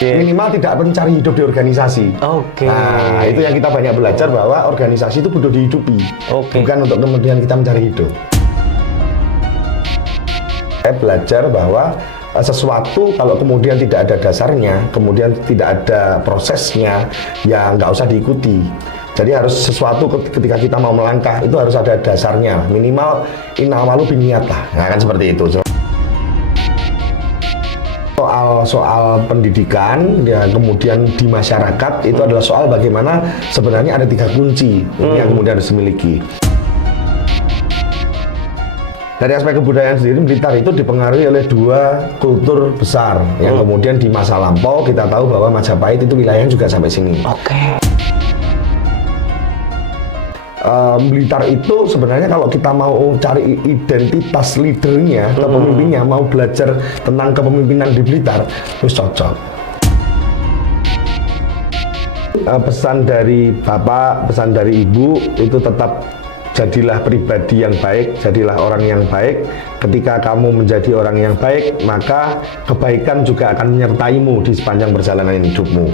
Minimal tidak mencari hidup di organisasi. Nah, itu yang kita banyak belajar bahwa organisasi itu butuh dihidupi, bukan untuk kemudian kita mencari hidup. Saya belajar bahwa sesuatu kalau kemudian tidak ada dasarnya, kemudian tidak ada prosesnya, ya nggak usah diikuti. Jadi harus sesuatu ketika kita mau melangkah itu harus ada dasarnya, minimal inamalu biniyat lah, nah, kan seperti itu. Soal pendidikan ya kemudian di masyarakat itu adalah soal bagaimana sebenarnya ada 3 kunci yang kemudian harus dimiliki. Dari aspek kebudayaan sendiri, Blitar itu dipengaruhi oleh 2 kultur besar yang kemudian di masa lampau kita tahu bahwa Majapahit itu wilayahnya juga sampai sini. Blitar itu sebenarnya kalau kita mau cari identitas leadernya, kepemimpinnya, mau belajar tentang kepemimpinan di Blitar, terus cocok. Pesan dari Bapak, pesan dari Ibu itu tetap jadilah pribadi yang baik, jadilah orang yang baik. Ketika kamu menjadi orang yang baik, maka kebaikan juga akan menyertaimu di sepanjang perjalanan hidupmu.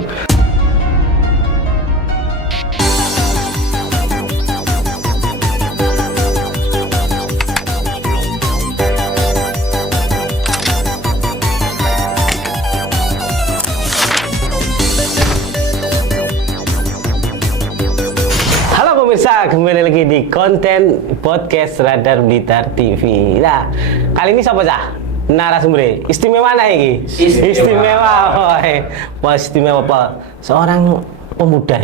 Pemirsa, kembali lagi di konten podcast Radar Blitar TV. Nah, kali ini siapa cah? Narasumber istimewa nih ini. Istimewa. Wah, istimewa apa? Seorang pemuda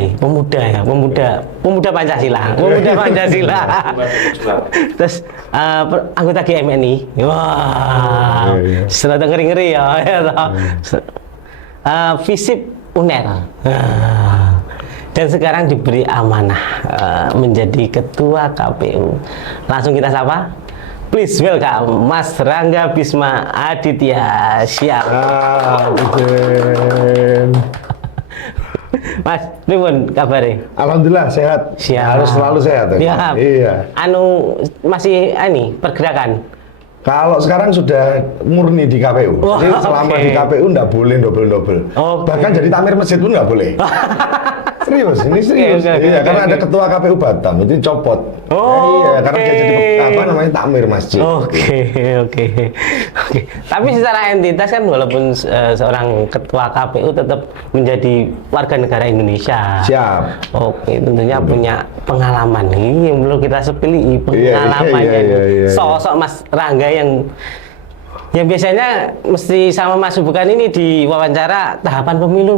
Pancasila. Terus anggota GMNI. Wah, serata ngeri-ngeri ya. Visip UNER. Dan sekarang diberi amanah menjadi ketua KPU. Langsung kita sapa. Please welcome Mas Rangga Bisma Aditya. Siap. Mas, pripun kabare? Alhamdulillah sehat. Siap. Harus selalu sehat. Ya. Iya. Masih pergerakan. Kalau sekarang sudah murni di KPU, jadi selama di KPU nggak boleh double. Bahkan jadi tamir masjid pun nggak boleh. Serius, ini serius. Iya, karena ada ketua KPU Batam itu copot. Iya, karena dia jadi takmir masjid. Oke. Tapi secara entitas kan walaupun seorang ketua KPU tetap menjadi warga negara Indonesia. Siap. Oke, tentunya punya pengalaman ini yang belum kita sepilih pengalamannya. Sosok Mas Rangga yang biasanya mesti sama Mas Bukan ini di wawancara tahapan pemilu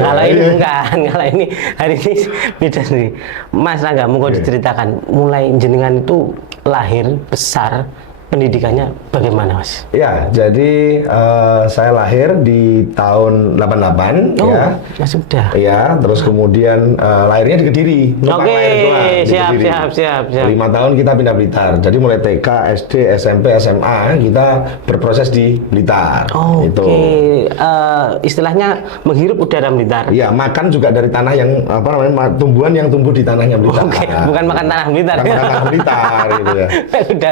kalau ini bukan, kalau ini hari ini beda nih. Mas Rangga, monggo diceritakan mulai jenengan itu lahir besar pendidikannya bagaimana, Mas? Ya, jadi saya lahir di tahun 88 ya. Masih muda. Iya, terus kemudian lahirnya di Kediri. Siap. 5 tahun kita pindah Blitar. Jadi mulai TK, SD, SMP, SMA kita berproses di Blitar. Itu. Istilahnya menghirup udara Blitar. Iya, makan juga dari tanah yang tumbuhan yang tumbuh di tanahnya Blitar. Bukan makan tanah Blitar. Bukan makan tanah Blitar gitu ya.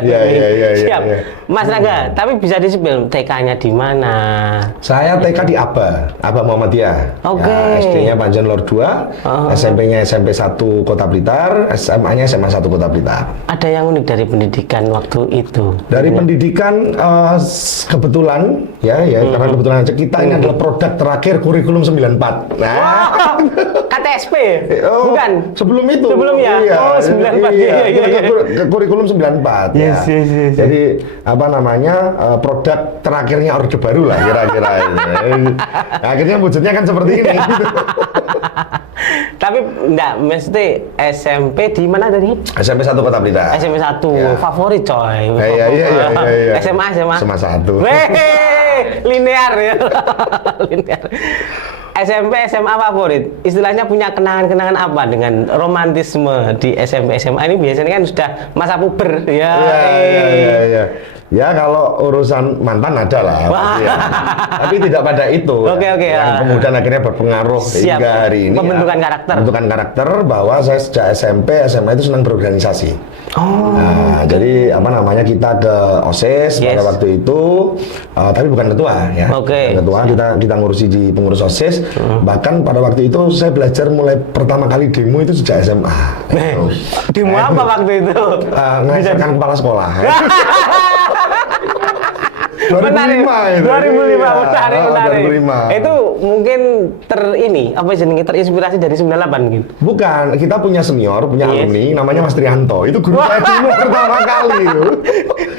Iya. Siap. Mas Rangga, tapi bisa disebut TK-nya di mana? Saya TK di Aba Muhammadiyah. Ya, SD-nya Panjen Lor 2, SMP-nya SMP 1 Kota Blitar, SMA-nya SMA 1 Kota Blitar. Ada yang unik dari pendidikan waktu itu? Dari pendidikan kebetulan karena kebetulan aja kita ini adalah produk terakhir kurikulum 94. Nah, KTSP? Bukan. Sebelum itu. Sebelum ya. Iya, 94. Iya. Kurikulum 94 ya. Jadi produk terakhirnya Orde Baru lah kira-kira ini. Akhirnya wujudnya kan seperti ini. Tapi enggak, mesti SMP di mana tadi? SMP 1 Kota Blitar. SMP 1 favorit coy. Iya. SMA. SMA 1. SMA 1. Linear ya. Linear. SMP, SMA favorit, istilahnya punya kenangan-kenangan apa dengan romantisme di SMP, SMA ini biasanya kan sudah masa puber ya. Iya. Ya kalau urusan mantan ada lah, pasti ya. Tapi tidak pada itu. Oke, yang kemudian akhirnya berpengaruh hingga hari ini. Pembentukan karakter. Pembentukan karakter bahwa saya sejak SMP, SMA itu senang berorganisasi. Oh. Nah, jadi apa namanya kita ke OSIS pada waktu itu, tapi bukan ketua ya. Oke. Bukan ketua, kita ngurusi di pengurus OSIS. Bahkan pada waktu itu saya belajar mulai pertama kali demo itu sejak SMA. Demo apa waktu itu? Mengesahkan kepala sekolah. 2005 itu. 2005, menarik. 2005. Itu mungkin terinspirasi dari 98 gitu. Bukan, kita punya senior, punya alumni namanya Mas Trianto. Itu guru saya dulu pertama kali itu.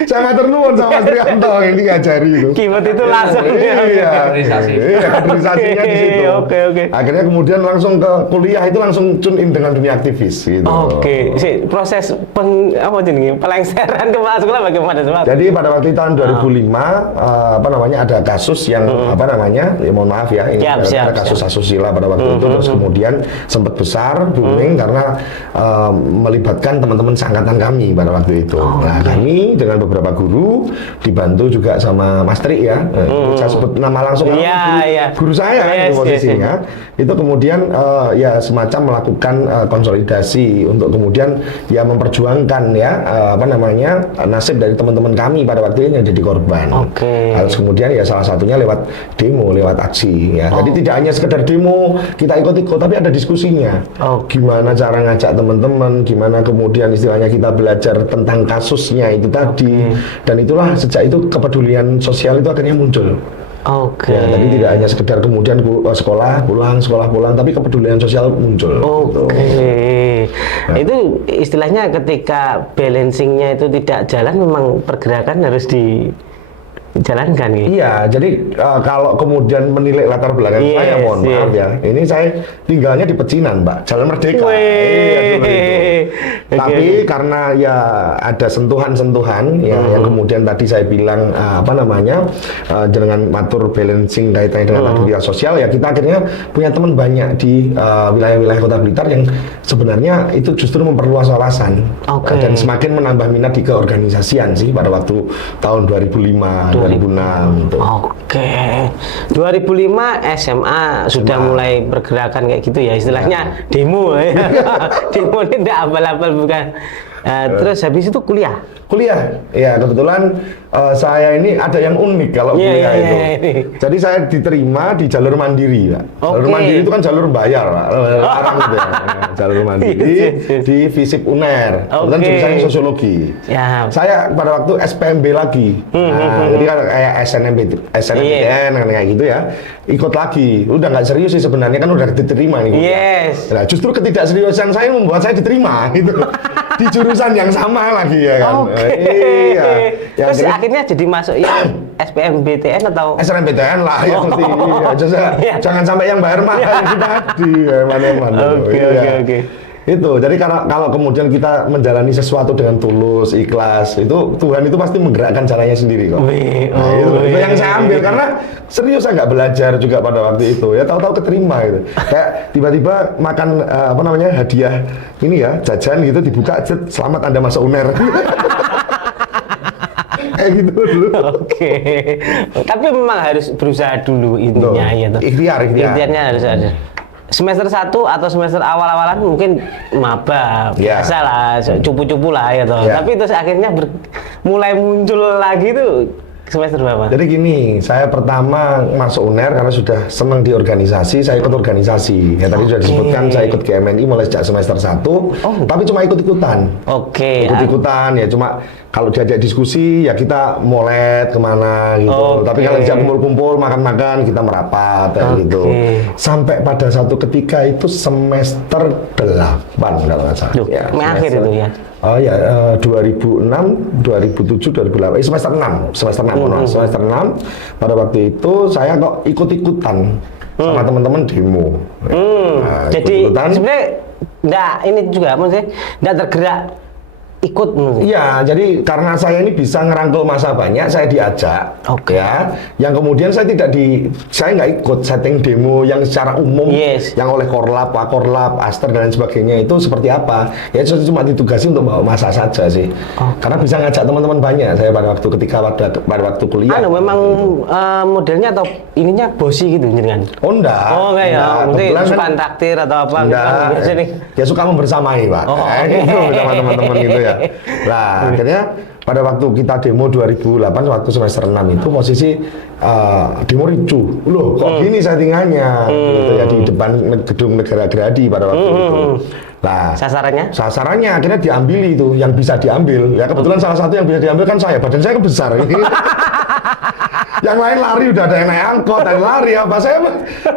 Saya matur nuwun sama Mas Trianto yang diajari itu. Kibat itu langsung kaderisasinya di situ. Oke. Akhirnya kemudian langsung ke kuliah itu langsung tune in dengan dunia aktivis gitu. Oke. Proses pelengseran kepala sekolah bagaimana? Jadi pada waktu tahun 2005 ada kasus yang ya mohon maaf ya ini ada kasus asusila pada waktu itu, terus kemudian sempat besar booming karena melibatkan teman-teman seangkatan kami pada waktu itu. Nah kami dengan beberapa guru dibantu juga sama Mas Tri ya, saya sebut nama langsung guru saya posisinya itu kemudian ya semacam melakukan konsolidasi untuk kemudian ya memperjuangkan ya nasib dari teman-teman kami pada waktu itu yang jadi korban. Harus kemudian ya salah satunya lewat demo, lewat aksi ya. Jadi tidak hanya sekedar demo kita ikut-ikut, tapi ada diskusinya. Gimana cara ngajak teman-teman, gimana kemudian istilahnya kita belajar tentang kasusnya itu tadi. Dan itulah sejak itu kepedulian sosial itu akhirnya muncul. Ya, tapi tidak hanya sekedar kemudian sekolah pulang, tapi kepedulian sosial muncul. Itu istilahnya ketika balancingnya itu tidak jalan, memang pergerakan harus dijalankan gitu. Iya, jadi kalau kemudian menilai latar belakang saya, mohon maaf ya, ini saya tinggalnya di Pecinan, Mbak, Jalan Merdeka. Tapi karena ya ada sentuhan-sentuhan ya, yang kemudian tadi saya bilang dengan matur balancing kaitannya dengan aktivitas sosial ya, kita akhirnya punya teman banyak di wilayah-wilayah Kota Blitar yang sebenarnya itu justru memperluas wawasan dan semakin menambah minat di keorganisasian sih pada waktu tahun 2005 2006 gitu. 2005 SMA sudah mulai pergerakan kayak gitu ya, istilahnya demo ya. Demo ini tidak abal-abal bukan. Terus habis itu kuliah, ya kebetulan saya ini ada yang unik kalau kuliah itu. Jadi saya diterima di jalur mandiri, Pak. Jalur mandiri itu kan jalur bayar, Pak. Larang gitu ya. Jalur mandiri di FISIP UNER. Kebetulan jurusannya sosiologi. Saya pada waktu SPMB lagi. Jadi kan kayak SNMPTN kayak gitu ya. Ikut lagi. Udah nggak serius sih sebenarnya, kan udah diterima nih. Nah, justru ketidakseriusan saya membuat saya diterima gitu. Di jurusan yang sama lagi ya kan. Terus akhirnya jadi masuk yang SPMBTN atau SNMPTN lah ya mesti. Jangan sampai yang bayar mahal itu tadi Oke. Itu jadi kalau kemudian kita menjalani sesuatu dengan tulus, ikhlas, itu Tuhan itu pasti menggerakkan jalannya sendiri kok. Itu yang saya ambil karena serius saya nggak belajar juga pada waktu itu ya, tahu-tahu keterima gitu. Kayak tiba-tiba makan hadiah ini ya, jajan gitu dibuka, selamat Anda masuk UNER. Kayak gitu dulu. Tapi memang harus berusaha dulu intinya ya. Ikhtiarnya harus ada. Semester 1 atau semester awal-awalan mungkin maba, biasa lah, cupu-cupu lah ya toh. Tapi terus akhirnya mulai muncul lagi tuh semester berapa? Jadi gini, saya pertama masuk UNER karena sudah senang di organisasi, saya ikut organisasi. Ya tadi sudah disebutkan saya ikut GMNI mulai sejak semester 1, tapi cuma ikut-ikutan. Ikut-ikutan ya, cuma kalau diajak diskusi ya kita molet kemana gitu. Tapi kalau diajak kumpul-kumpul, makan-makan, kita merapat gitu. Sampai pada satu ketika itu semester 8 kalau nggak salah. Akhir itu ya. 2006, 2007, 2008, semester 6 pada waktu itu saya kok ikut-ikutan sama teman-teman demo. Jadi sebenarnya enggak ini juga maksudnya enggak tergerak ikut. Iya, jadi karena saya ini bisa ngerangkul masa banyak, saya diajak, Oke. ya. Yang kemudian saya nggak ikut setting demo yang secara umum, Yes. yang oleh Korlap, Pak Korlap, Aster dan lain sebagainya itu seperti apa? Ya itu cuma ditugasi untuk bawa masa saja sih. Karena bisa ngajak teman-teman banyak. Saya pada waktu kuliah. Memang modelnya atau ininya bosi gitu jenengan? Oh enggak. Oh enggak ya, mungkin Kebetulan suka kan- traktir atau apa Enggak, gitu kan biasa nih. dia suka membersamai, Pak. Oh, Gitu sama teman-teman gitu ya. Nah, akhirnya pada waktu kita demo 2008 waktu semester 6 itu posisi demo ricu. Loh, kok gini settingannya? Gitu ya di depan gedung Negara Gerahadi pada waktu itu. Nah, sasarannya akhirnya diambil itu yang bisa diambil. Ya kebetulan salah satu yang bisa diambil kan saya, badan saya kan besar. Yang lain lari udah ada yang naik angkot dan lari apa saya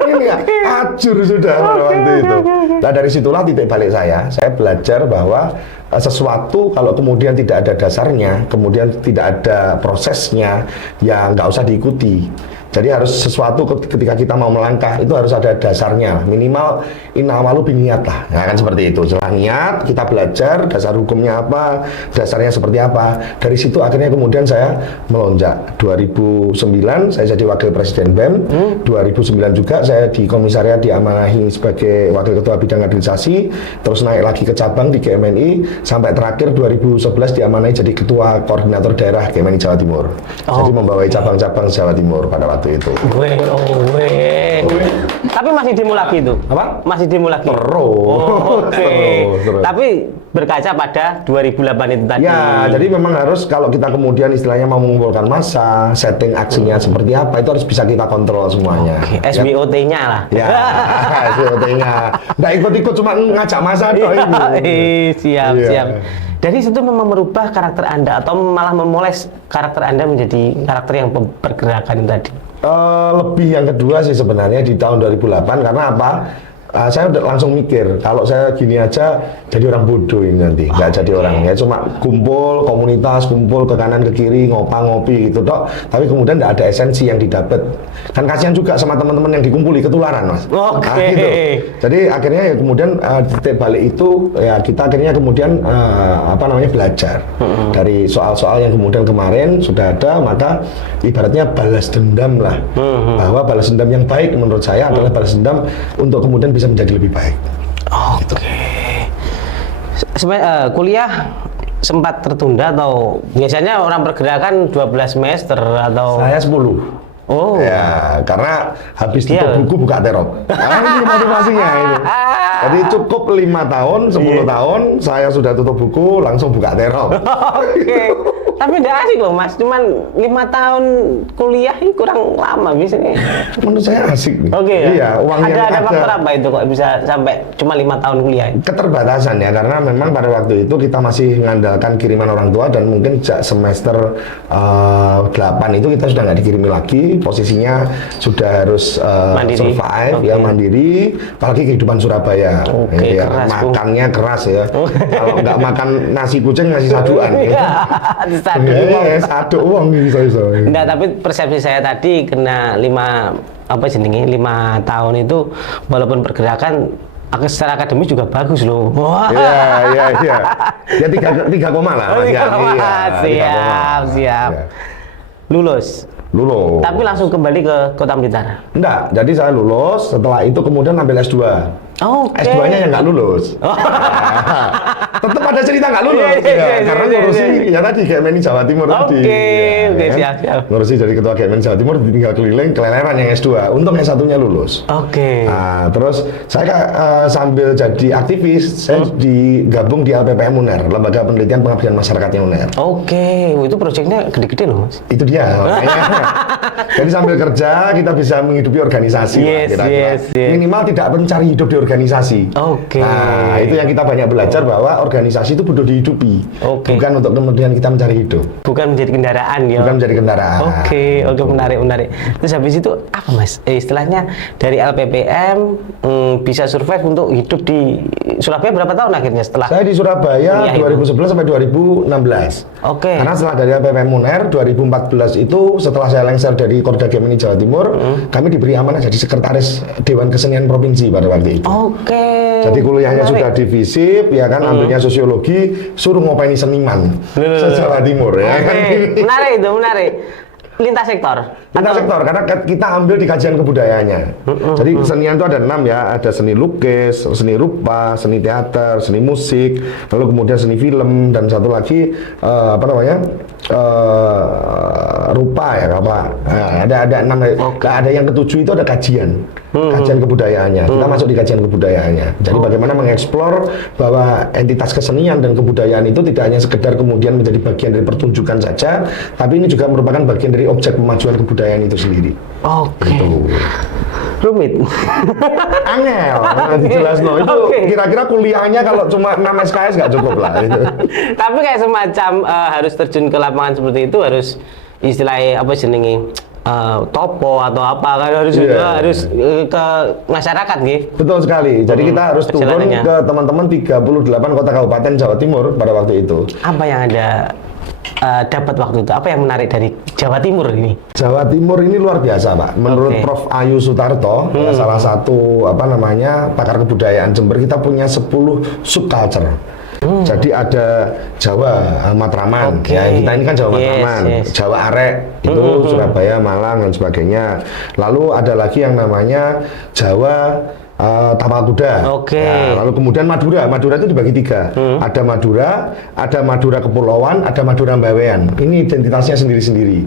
ini ya acur sudah pada waktu itu. Nah dari situlah titik balik saya belajar bahwa sesuatu kalau kemudian tidak ada dasarnya, kemudian tidak ada prosesnya, ya nggak usah diikuti. Jadi harus sesuatu ketika kita mau melangkah itu harus ada dasarnya, minimal inamalu biniat lah, ya kan seperti itu. Setelah niat kita belajar dasar hukumnya apa, dasarnya seperti apa. Dari situ akhirnya kemudian saya melonjak. 2009 saya jadi wakil presiden BEM, 2009 juga saya di komisariat diamanahi sebagai wakil ketua bidang administrasi, terus naik lagi ke cabang di GMNI, sampai terakhir 2011 diamanahi jadi ketua koordinator daerah GMNI Jawa Timur. Jadi membawai cabang-cabang Jawa Timur pada waktu itu. Tapi masih demo lagi itu? Apa? Masih demo lagi? Terus. Terus. Tapi berkaca pada 2008 itu tadi. Ya, jadi memang harus kalau kita kemudian istilahnya mau mengumpulkan massa, setting aksinya seperti apa, itu harus bisa kita kontrol semuanya. SBOT-nya lah. Ya, SBOT-nya. Nggak ikut-ikut cuma ngajak massa doang itu. Siap. Dari situ memang merubah karakter Anda atau malah memoles karakter Anda menjadi karakter yang pergerakan tadi? Lebih yang kedua sih sebenarnya di tahun 2008 karena apa? Saya udah langsung mikir kalau saya gini aja jadi orang bodoh ini nanti, nggak jadi orang ya cuma kumpul komunitas, kumpul ke kanan ke kiri ngopi gitu dok, tapi kemudian nggak ada esensi yang didapat, kan kasihan juga sama teman-teman yang dikumpuli ketularan mas. Gitu. Jadi akhirnya ya kemudian titik balik itu ya kita akhirnya kemudian belajar dari soal-soal yang kemudian kemarin sudah ada, maka ibaratnya balas dendam lah, bahwa balas dendam yang baik menurut saya adalah balas dendam untuk kemudian bisa menjadi lebih baik. Kuliah sempat tertunda atau biasanya orang pergerakan 12 semester atau? Saya 10. Oh. Ya, karena habis tutup buku buka terop. Ini motivasinya itu. Jadi cukup 5 tahun, 10 tahun saya sudah tutup buku langsung buka terop. Tapi tidak asik loh mas, cuman 5 tahun kuliah ini kurang lama biasanya. Menurut saya asik. Iya, uangnya ada faktor apa itu kok bisa sampai cuma 5 tahun kuliah? Keterbatasan ya, karena memang pada waktu itu kita masih mengandalkan kiriman orang tua dan mungkin sejak semester 8 itu kita sudah nggak dikirimi lagi, posisinya sudah harus survive ya mandiri, apalagi kehidupan Surabaya. Ya, keras, makannya keras ya. Kalau nggak makan nasi kucing nasi saduan. Satu uang bisa. Enggak, tapi persepsi saya tadi kena 5 tahun itu walaupun pergerakan secara akademis juga bagus loh. Iya. Ya 3 koma lah. Siap. Lulus. Tapi langsung kembali ke Kota Blitar. Enggak, jadi saya lulus, setelah itu kemudian ambil S2. S2-nya yang nggak lulus. Tetap ada cerita nggak lulus. Karena ngurusi ya tadi GMNI Jawa Timur tadi. Siap. Ngurusi jadi ketua GMNI Jawa Timur, tinggal keliling keleleran yang S2. Untung S1-nya lulus. Nah, terus saya sambil jadi aktivis, saya digabung di LPPM UNER, Lembaga Penelitian Pengabdian Masyarakatnya UNER. Itu proyeknya gede-gede loh mas. Itu dia. Jadi sambil kerja kita bisa menghidupi organisasi. Minimal tidak mencari hidup di organisasi. Nah, itu yang kita banyak belajar bahwa organisasi itu butuh dihidupi. Bukan untuk kemudian kita mencari hidup. Bukan menjadi kendaraan ya. Bukan menjadi kendaraan. Menarik. Terus habis itu apa mas? Istilahnya dari LPPM bisa survive untuk hidup di Surabaya berapa tahun akhirnya setelah? Saya di Surabaya kuliah itu? 2011 sampai 2016. Oke. Karena setelah dari APPM Uner 2014 itu setelah saya lengser dari Korda Gemini Jawa Timur, kami diberi amanah jadi sekretaris Dewan Kesenian Provinsi pada waktu itu. Oke. Jadi kuliahnya Menarik. sudah di FISIP, ya kan, ambilnya sosiologi, suruh ngopeni seniman se-Jawa Timur, ya kan. Oke. Menarik itu, menarik. Lintas sektor. Lintas sektor, karena kita ambil di kajian kebudayaannya. Jadi kesenian itu ada 6 ya, ada seni lukis, seni rupa, seni teater, seni musik, lalu kemudian seni film, dan satu lagi rupa ya, apa? Nah, ada 6. Nah, ada yang ketujuh itu ada kajian. Kajian kebudayaannya. Kita masuk di kajian kebudayaannya. Jadi bagaimana mengeksplor bahwa entitas kesenian dan kebudayaan itu tidak hanya sekedar kemudian menjadi bagian dari pertunjukan saja, tapi ini juga merupakan bagian dari objek pemajuan kebudayaan itu sendiri. Oke. Gitu. Rumit. Angel, jelas no. Itu kira-kira kuliahnya kalau cuma 6 SKS nggak cukup lah. Tapi kayak semacam harus terjun ke lapangan seperti itu, harus istilahnya apa jenenge? Topo atau apa kan harus harus ke masyarakat gitu. Betul sekali. Jadi kita harus turun ke teman-teman 38 kota kabupaten Jawa Timur pada waktu itu. Apa yang Anda dapat waktu itu? Apa yang menarik dari Jawa Timur ini? Jawa Timur ini luar biasa, Pak. Menurut Prof. Ayu Sutarto, salah satu pakar kebudayaan Jember, kita punya 10 subculture. Jadi ada Jawa Matraman, ya kita ini kan Jawa Matraman, Jawa Arek itu Surabaya, Malang dan sebagainya. Lalu ada lagi yang namanya Jawa Tapal Kuda. Ya, lalu kemudian Madura itu dibagi 3. Ada Madura Kepulauan, ada Madura Mbawean. Ini identitasnya sendiri-sendiri.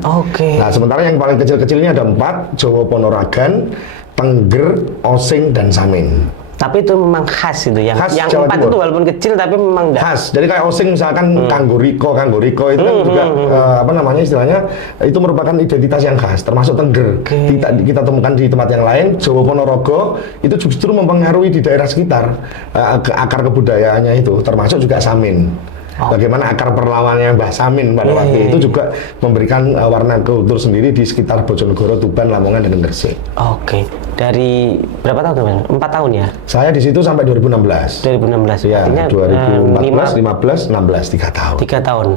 Nah, sementara yang paling kecil-kecilnya ada 4, Jawa Ponorogan, Tengger, Osing dan Samin. Tapi itu memang khas itu, yang 4 itu walaupun kecil tapi memang khas. Jadi kayak Osing misalkan Kanggo Riko itu kan juga istilahnya itu merupakan identitas yang khas, termasuk Tengger. Kita temukan di tempat yang lain. Jawa Ponorogo itu justru mempengaruhi di daerah sekitar akar kebudayaannya itu, termasuk juga Samin. Bagaimana akar perlawanannya Mbah Samin pada waktu itu juga memberikan warna kultur sendiri di sekitar Bojonegoro, Tuban, Lamongan, dan Gresik. Dari berapa tahun teman? 4 tahun ya? Saya di situ sampai 2016. 2016. Ya, 2014, 15, 16, 3 tahun. 3 tahun.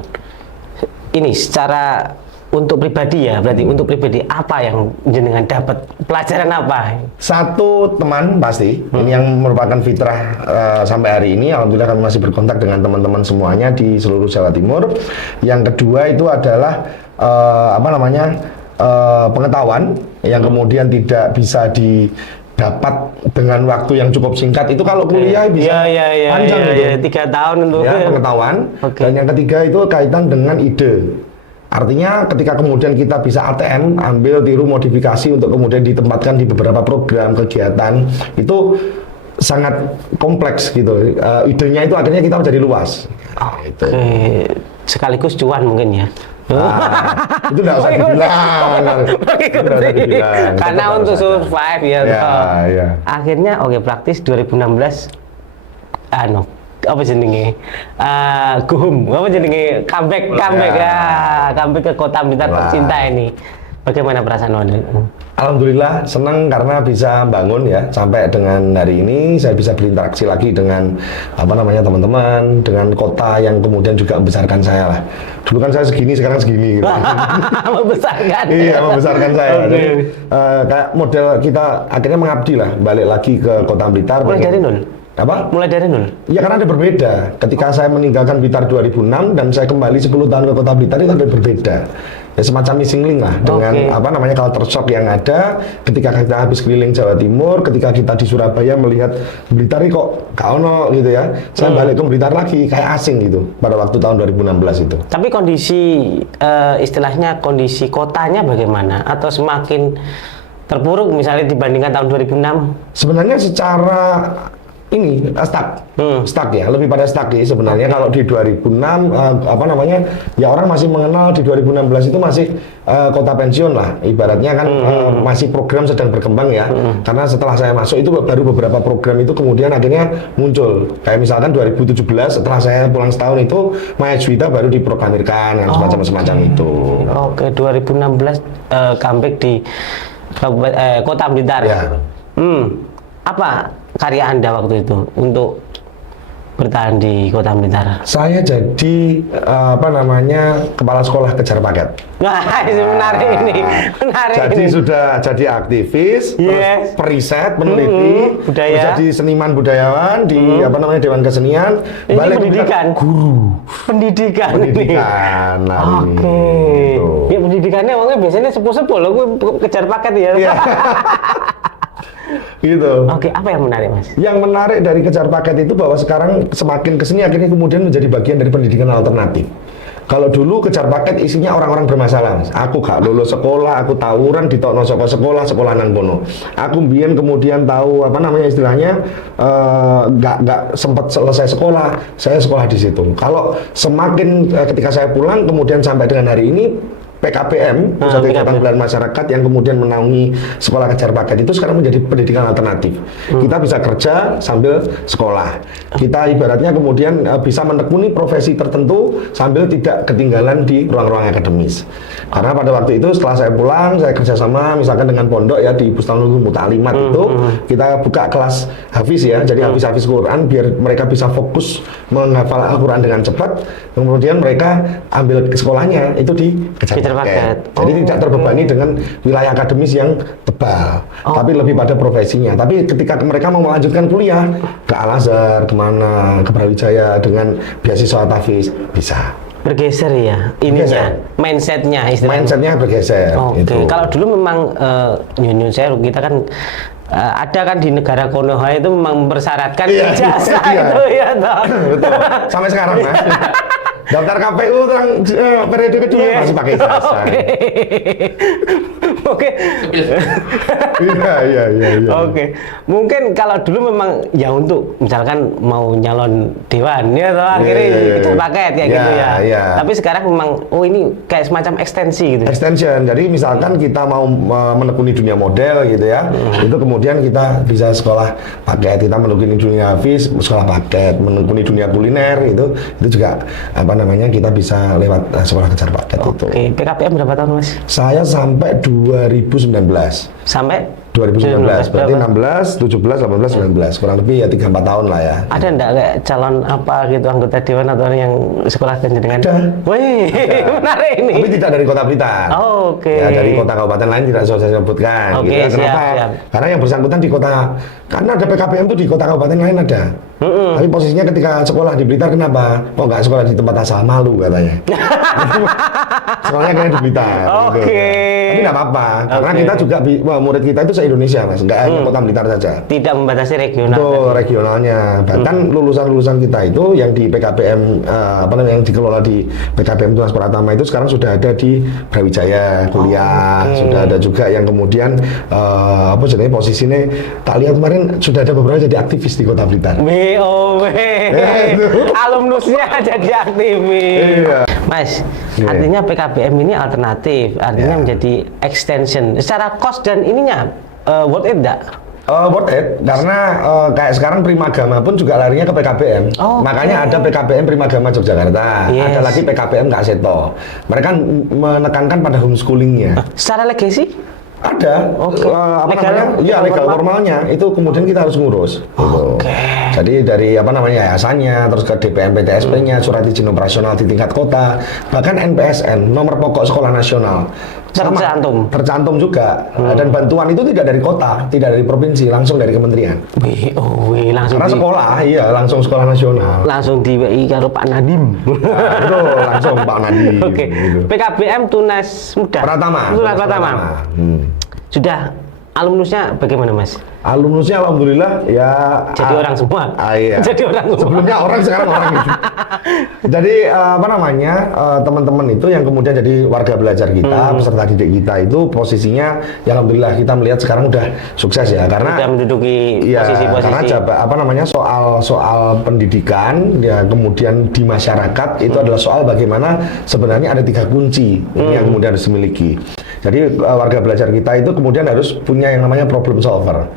Ini secara untuk pribadi ya, berarti untuk pribadi apa yang jenengan dapat, pelajaran apa? Satu, teman pasti, ini yang merupakan fitrah sampai hari ini. Alhamdulillah kami masih berkontak dengan teman-teman semuanya di seluruh Jawa Timur. Yang kedua itu adalah pengetahuan yang kemudian tidak bisa didapat dengan waktu yang cukup singkat. Itu kalau kuliah bisa panjang gitu. 3 tahun untuk pengetahuan. Dan yang ketiga itu kaitan dengan ide. Artinya ketika kemudian kita bisa ATM, ambil tiru modifikasi untuk kemudian ditempatkan di beberapa program kegiatan, itu sangat kompleks gitu. Idenya itu akhirnya kita menjadi luas. Sekaligus cuan mungkin ya. Itu nggak usah dibilang. Karena untuk survive ya. Akhirnya praktis 2016 apa jenenge comeback ke kota Blitar tercinta ini. Bagaimana perasaan Anda? Alhamdulillah senang karena bisa bangun ya, sampai dengan hari ini saya bisa berinteraksi lagi dengan teman-teman, dengan kota yang kemudian juga membesarkan saya lah. Dulu kan saya segini, sekarang segini gitu. Membesarkan. Iya, membesarkan saya. Jadi kayak model kita akhirnya mengabdi lah, balik lagi ke kota Blitar. Mulai dari nol. Mulai dari nol? Ya karena ada berbeda. Ketika saya meninggalkan Blitar 2006 dan saya kembali 10 tahun ke kota Blitar itu ada berbeda. Ya semacam missing link lah dengan culture shock yang ada ketika kita habis keliling Jawa Timur, ketika kita di Surabaya melihat Blitar ini kok kaono gitu ya. Saya balik ke Blitar lagi kayak asing gitu pada waktu tahun 2016 itu. Tapi kondisi istilahnya kondisi kotanya bagaimana? Atau semakin terpuruk misalnya dibandingkan tahun 2006? Sebenarnya secara stuck ya, lebih pada stuck sih sebenarnya. Kalau di 2006 ya orang masih mengenal di 2016 itu masih kota pensiun lah ibaratnya kan, masih program sedang berkembang ya. Karena setelah saya masuk itu baru beberapa program itu kemudian akhirnya muncul. Kayak misalkan 2017 setelah saya pulang setahun itu Maya Juwita baru diproklamirkan yang semacam itu. 2016 comeback di kota Blitar. Ya. Apa karya Anda waktu itu untuk bertahan di Kota Blitar? Saya jadi kepala sekolah kejar paket. Wah, ini menarik ini. Menarik Jadi ini. sudah jadi aktivis, terus Yes. periset, peneliti, budaya. terus jadi seniman budayawan di Dewan Kesenian, Ini balik pendidikan. guru Pendidikan. pendidikan. Nah, ini, Oke. gitu. Ya pendidikannya orangnya biasanya sepuh-sepuh loh, gue kejar paket ya. Iya. Gitu. Oke, apa yang menarik Mas? Yang menarik dari kejar paket itu bahwa sekarang semakin kesini akhirnya kemudian menjadi bagian dari pendidikan alternatif. Kalau dulu kejar paket isinya orang-orang bermasalah, Mas. Aku gak lulus sekolah, aku tawuran ditokno saka sekolah nang kono. Aku mbien kemudian tahu istilahnya nggak sempat selesai sekolah, saya sekolah di situ. Kalau semakin ketika saya pulang kemudian sampai dengan hari ini PKPM, Pusat Kegiatan Pembelajaran Masyarakat yang kemudian menaungi sekolah kejar paket itu sekarang menjadi pendidikan alternatif. Kita bisa kerja sambil sekolah. Kita ibaratnya kemudian bisa menekuni profesi tertentu sambil tidak ketinggalan di ruang-ruang akademis. Karena pada waktu itu setelah saya pulang, saya kerjasama misalkan dengan pondok ya di Bustanul Muta'alimat itu kita buka kelas hafiz ya, jadi hafiz Quran biar mereka bisa fokus menghafal Al-Quran dengan cepat. Kemudian mereka ambil sekolahnya itu di kejar paket. Jadi tidak terbebani dengan wilayah akademis yang tebal, tapi lebih pada profesinya. Tapi ketika mereka mau melanjutkan kuliah ke Al-Azhar, kemana, ke Brawijaya dengan beasiswa tahfiz bisa. Bergeser ya ininya, mindsetnya istilahnya. Mindsetnya bergeser. Oke, gitu. kalau dulu memang Nyun saya kita kan ada kan di negara Konoha itu memang mempersyaratkan ijazah itu ya toh. Betul. Sampai sekarang Mas. Daftar KPU periode kedua masih pakai ijazah. Oke. Iya. Oke. Mungkin kalau dulu memang ya untuk misalkan mau nyalon dewan ya toh akhirnya itu paket ya gitu ya. Tapi sekarang memang ini kayak semacam ekstensi gitu. Extension. Jadi misalkan kita mau menekuni dunia model gitu ya. Itu kemudian kita bisa sekolah paket, kita menekuni dunia hafiz, sekolah paket, menekuni dunia kuliner itu juga kita bisa lewat sekolah kejar paket itu. Oke, PKPM berapa tahun Mas? Saya sampai 2019. Sampai 2019, berarti 16, 17, 18, 19, kurang lebih ya 3-4 tahun lah ya. Ada enggak kayak calon apa gitu anggota dewan atau yang sekolah dengan? Ada. Wih, menarik ini. Tapi tidak dari Kota Blitar. Oke. Ya dari kota kabupaten lain tidak usah saya sebutkan. Oke, gitu. Kenapa? siap. Karena yang bersangkutan di kota, karena ada PKPM itu di kota kabupaten lain ada. Tapi posisinya ketika sekolah di Blitar kenapa? Kok nggak sekolah di tempat asal, malu katanya. Sekolahnya kayak di Blitar. Oke. Gitu. Tapi nggak apa-apa, karena kita juga murid kita itu se-Indonesia Mas, nggak hanya Kota Blitar saja. Tidak membatasi regional. Betul, regionalnya. Bahkan lulusan-lulusan kita itu yang di PKPM yang dikelola di PKPM Tunas Pratama itu sekarang sudah ada di Brawijaya kuliah, sudah ada juga yang kemudian posisinya tak lihat kemarin sudah ada beberapa jadi aktivis di Kota Blitar. Alumnusnya jadi aktivis. Iya. Mas, artinya PKBM ini alternatif, artinya menjadi extension. Secara cost dan ininya worth it enggak? Worth it, karena kayak sekarang Primagama pun juga larinya ke PKBM. Makanya ada PKBM Primagama Yogyakarta, ada lagi PKBM Kak Seto. Mereka menekankan pada homeschoolingnya. Secara legacy? Ada, legal formalnya itu kemudian kita harus ngurus. Gitu. Jadi dari yayasannya, terus ke DPM PTSP-nya, surat izin operasional di tingkat kota, bahkan NPSN, nomor pokok sekolah nasional. Tercantum juga. Dan bantuan itu tidak dari kota, tidak dari provinsi, langsung dari kementerian. Langsung karena sekolah, langsung sekolah nasional. Langsung di WI karo Pak Nadim. Betul, langsung Pak Nadim. Oke. Gitu. PKBM Tunas Muda. Tunas Pratama. Sudah alumnusnya bagaimana Mas? Alumnusnya alhamdulillah ya jadi orang semua. Jadi orang semua. Sebelumnya orang, sekarang orang gitu. Jadi teman-teman itu yang kemudian jadi warga belajar kita, peserta didik kita itu posisinya ya alhamdulillah kita melihat sekarang udah sukses ya, karena sudah menduduki posisi-posisi. Karena soal pendidikan ya kemudian di masyarakat itu adalah soal bagaimana sebenarnya ada 3 kunci yang kemudian harus dimiliki. Jadi warga belajar kita itu kemudian harus punya yang namanya problem solver.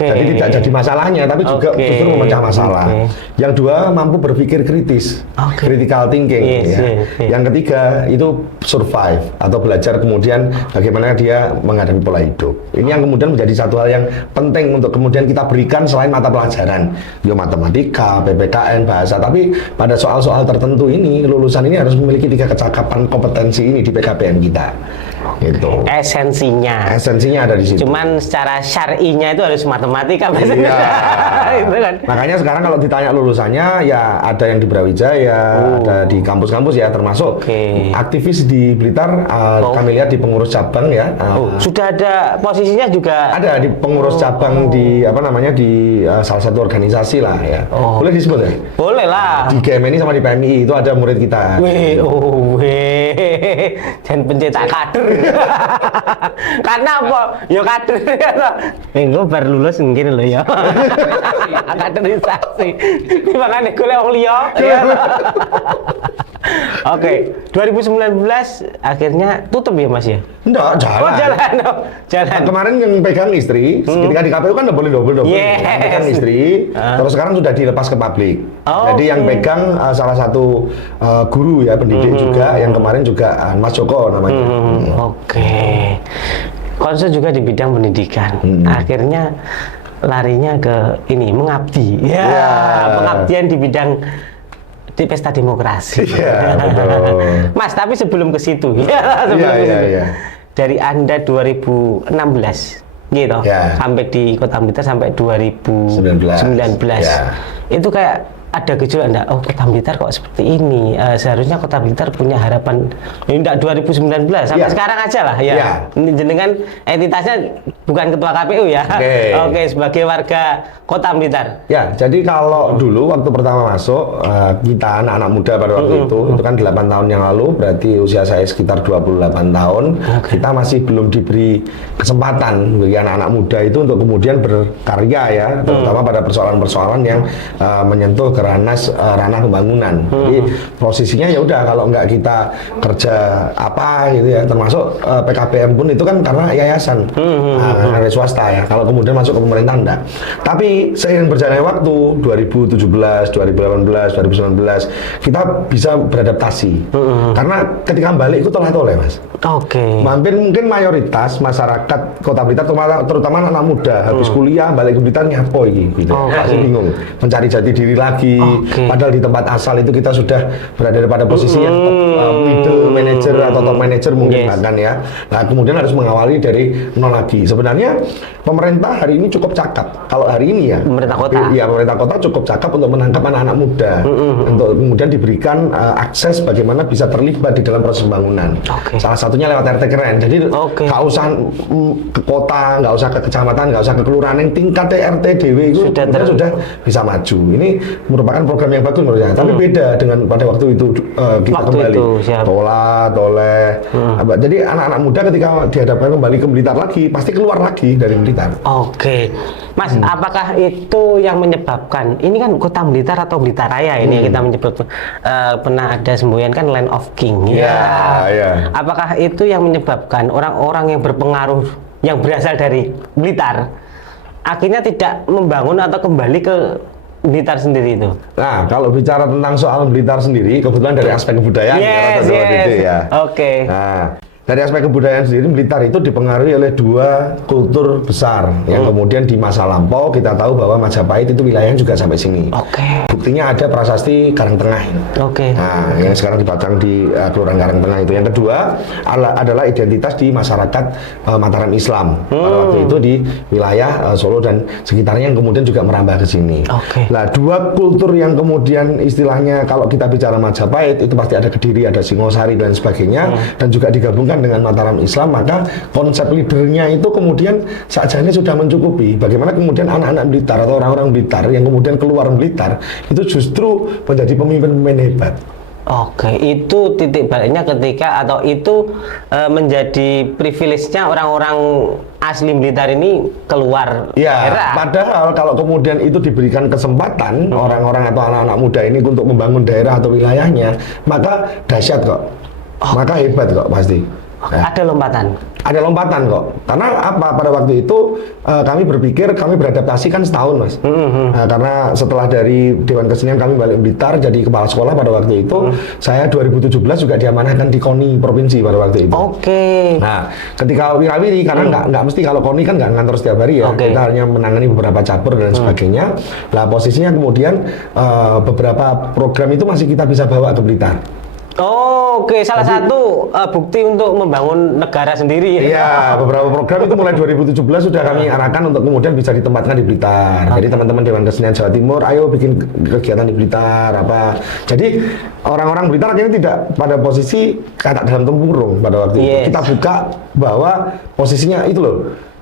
Jadi tidak jadi masalahnya, tapi juga justru memecah masalah. Yang 2 mampu berpikir kritis, critical thinking. Yang ketiga itu survive atau belajar kemudian bagaimana dia menghadapi pola hidup. Ini yang kemudian menjadi satu hal yang penting untuk kemudian kita berikan selain mata pelajaran, matematika, PPKN, bahasa. Tapi pada soal-soal tertentu ini lulusan ini harus memiliki 3 kecakapan kompetensi ini di PKBM kita. Gitu. Esensinya ada di situ. Cuman secara syar'inya itu harus matematika biasanya. Iya. Itu kan. Makanya sekarang kalau ditanya lulusannya ya ada yang di Brawijaya, ada di kampus-kampus ya, termasuk aktivis di Blitar. Kami lihat di pengurus cabang ya. Sudah ada posisinya juga. Ada di pengurus cabang di apa namanya di salah satu organisasi lah ya. Boleh disebut ya? Boleh lah. Di GMNI sama di PMI itu ada murid kita. Dan pencetak kader. Karena apa? Ya kader ya. Gue baru lulus mungkin loh ya. Kaderisasi. Makanya gue lewat liya. Oke, 2019 akhirnya tutup ya Mas ya? Enggak, jalan. Jalan. Nah, kemarin yang pegang istri, ketika di KPU kan udah boleh double. Yes. Yang pegang istri, terus sekarang sudah dilepas ke publik. Jadi yang pegang salah satu guru ya, pendidik juga, yang kemarin juga Mas Joko namanya. Oke. Konsul juga di bidang pendidikan. Akhirnya larinya ke ini, mengabdi. Pengabdian di bidang di pesta demokrasi. Iya, betul. Mas, tapi sebelum ke situ, dari Anda 2016 gitu, sampai di Kota Blitar sampai 2019. Itu kayak ada gejolak enggak? Oh, Kota Blitar kok seperti ini. Seharusnya Kota Blitar punya harapan. Enggak 2019 sampai sekarang aja lah ya. Ini jenengan entitasnya bukan ketua KPU ya. Oke, sebagai warga Kota Blitar. Ya, jadi kalau dulu waktu pertama masuk kita anak-anak muda pada waktu itu kan 8 tahun yang lalu, berarti usia saya sekitar 28 tahun. Kita masih belum diberi kesempatan bagi anak-anak muda itu untuk kemudian berkarya ya, terutama pada persoalan-persoalan yang menyentuh ke ranah pembangunan. Jadi posisinya ya udah kalau nggak kita kerja apa gitu ya, termasuk PKBM pun itu kan karena yayasan dari swasta ya. Kalau kemudian masuk ke pemerintah enggak. Tapi seiring berjalannya waktu 2017, 2018, 2019 kita bisa beradaptasi. Karena ketika balik itu toleh-toleh Mas. Hampir mungkin mayoritas masyarakat Kota Blitar terutama anak muda habis kuliah balik ke Blitar nyapo gitu. Masih bingung mencari jati diri lagi. Padahal di tempat asal itu kita sudah berada pada posisi yang middle manager atau top manager mungkin bahkan ya. Nah kemudian harus mengawali dari nol lagi. Sebenarnya pemerintah hari ini cukup cakap. Kalau hari ini ya pemerintah kota cukup cakap untuk menangkap anak-anak muda untuk kemudian diberikan akses bagaimana bisa terlibat di dalam proses pembangunan. Salah satunya lewat RT keren. Jadi nggak usah ke kota, nggak usah ke kecamatan, nggak usah ke kelurahan, yang tingkat RT DW itu sudah bisa maju. Ini merupakan program yang bagus menurut saya. Tapi beda dengan pada waktu itu kita kembali toleh. Jadi anak-anak muda ketika dihadapkan kembali ke Blitar lagi pasti keluar lagi dari Blitar. Mas, apakah itu yang menyebabkan ini kan Kota Blitar atau Blitar Raya ini kita menyebut pernah ada semboyan kan Land of King Apakah itu yang menyebabkan orang-orang yang berpengaruh yang berasal dari Blitar akhirnya tidak membangun atau kembali ke Blitar sendiri itu? Nah, kalau bicara tentang soal Blitar sendiri, kebetulan dari aspek kebudayaan Nah, dari aspek kebudayaan sendiri, Blitar itu dipengaruhi oleh 2 kultur besar yang kemudian di masa lampau kita tahu bahwa Majapahit itu wilayahnya juga sampai sini. Buktinya ada prasasti Karangtengah. Nah, yang sekarang dipajang di Kelurahan Karangtengah itu. Yang kedua adalah identitas di masyarakat Mataram Islam. Pada waktu itu di wilayah Solo dan sekitarnya yang kemudian juga merambah ke sini. Nah, 2 kultur yang kemudian istilahnya kalau kita bicara Majapahit itu pasti ada Kediri, ada Singosari dan sebagainya dan juga digabungkan dengan Mataram Islam, maka konsep leadernya itu kemudian sajane sudah mencukupi. Bagaimana kemudian anak-anak Blitar atau orang-orang Blitar yang kemudian keluar Blitar itu justru menjadi pemimpin-pemimpin hebat. Itu titik baliknya ketika atau itu menjadi privilege-nya orang-orang asli Blitar ini keluar daerah. Padahal kalau kemudian itu diberikan kesempatan orang-orang atau anak-anak muda ini untuk membangun daerah atau wilayahnya, maka dahsyat kok. Maka hebat kok pasti. Ada lompatan. Ada lompatan kok. Karena apa? Pada waktu itu kami berpikir kami beradaptasi kan setahun, Mas. Nah, karena setelah dari Dewan Kesenian kami balik Blitar jadi kepala sekolah pada waktu itu, saya 2017 juga diamanahkan di KONI provinsi pada waktu itu. Oke. Nah, ketika wirawiri karena nggak mesti kalau KONI kan nggak ngantor setiap hari ya. Oke. Kita hanya menangani beberapa cabur dan sebagainya. Nah, posisinya kemudian beberapa program itu masih kita bisa bawa ke Blitar. Oke, salah satu bukti untuk membangun negara sendiri. Iya, beberapa program itu mulai 2017 sudah kami arahkan untuk kemudian bisa ditempatkan di Blitar. Jadi teman-teman Dewan Kesenian Jawa Timur, ayo bikin kegiatan di Blitar apa. Jadi orang-orang Blitar akhirnya tidak pada posisi kata dalam tempurung pada waktu itu. Kita buka bahwa posisinya itu loh.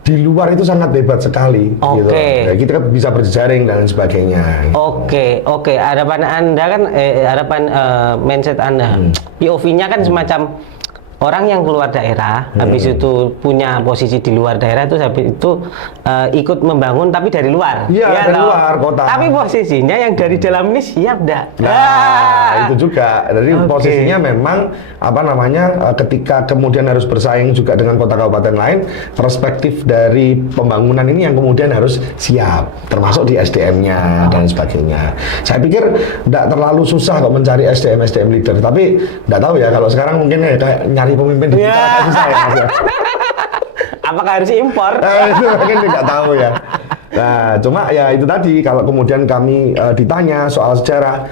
Di luar itu sangat hebat sekali, gitu. Ya, kita bisa berjejaring dan sebagainya. Oke. Harapan Anda kan, harapan mindset Anda, POV-nya kan semacam orang yang keluar daerah, habis itu punya posisi di luar daerah itu habis itu ikut membangun tapi dari luar. Iya, ya, dari luar kota. Tapi posisinya yang dari dalam ini siap enggak? Nah, itu juga. Jadi posisinya memang apa namanya ketika kemudian harus bersaing juga dengan kota kabupaten lain, perspektif dari pembangunan ini yang kemudian harus siap, termasuk di SDM-nya dan sebagainya. Saya pikir enggak terlalu susah kok mencari SDM leader, tapi enggak tahu ya kalau sekarang mungkin ya kayak nyari pemimpin di kita agak susah ya, Mas. Apakah harus impor? Itu mungkin tidak tahu ya. Nah, cuma ya itu tadi kalau kemudian kami ditanya soal sejarah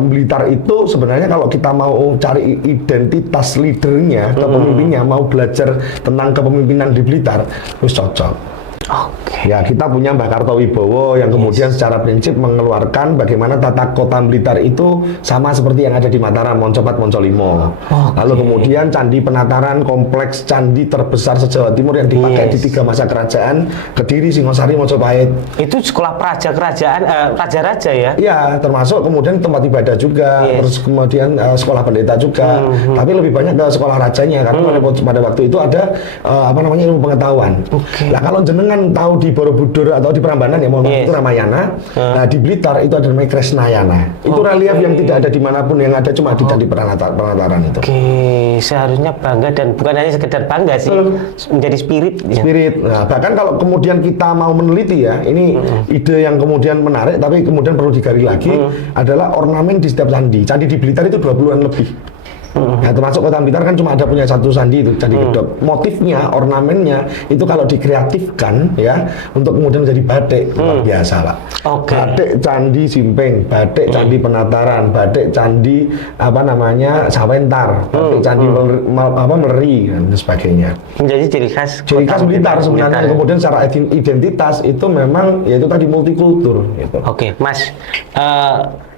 Blitar itu sebenarnya kalau kita mau cari identitas leadernya, kepemimpinnya, mau belajar tentang kepemimpinan di Blitar, harus cocok. Ya, kita punya Mbak Kartowibowo yang kemudian secara prinsip mengeluarkan bagaimana tata kota Blitar itu sama seperti yang ada di Mataram, Moncopat, Moncolimo. Lalu kemudian Candi Penataran, kompleks candi terbesar se-Jawa Timur yang dipakai di 3 masa kerajaan, Kediri, Singosari, Mojopahit. Itu sekolah praja kerajaan, raja-raja ya? Iya, termasuk kemudian tempat ibadah juga, terus kemudian sekolah pendeta juga. Tapi lebih banyak ke sekolah rajanya karena pada waktu itu ada apa namanya ilmu pengetahuan. Nah, kalau jenengan tahu di Borobudur atau di Prambanan ya, itu Ramayana. Nah, di Blitar itu ada namanya Kresnayana. Itu relief yang tidak ada dimanapun, yang ada cuma di Candi Penataran itu. Seharusnya bangga dan bukan hanya sekedar bangga sih, menjadi spirit. Spirit. Nah, bahkan kalau kemudian kita mau meneliti ya, ini ide yang kemudian menarik, tapi kemudian perlu digali lagi adalah ornamen di setiap candi. Candi di Blitar itu 20-an lebih. Nah, termasuk Kota Blitar kan cuma ada punya satu candi itu, Candi Gedog. Motifnya, ornamennya itu kalau dikreatifkan ya untuk kemudian menjadi batik luar biasa, Pak. Batik Candi Simping, batik Candi Penataran, batik Candi apa namanya Sawentar, batik Candi Meleri dan sebagainya. Menjadi ciri khas Blitar sebenarnya. Kemudian secara identitas itu memang yaitu tadi multikultur. Gitu. Mas.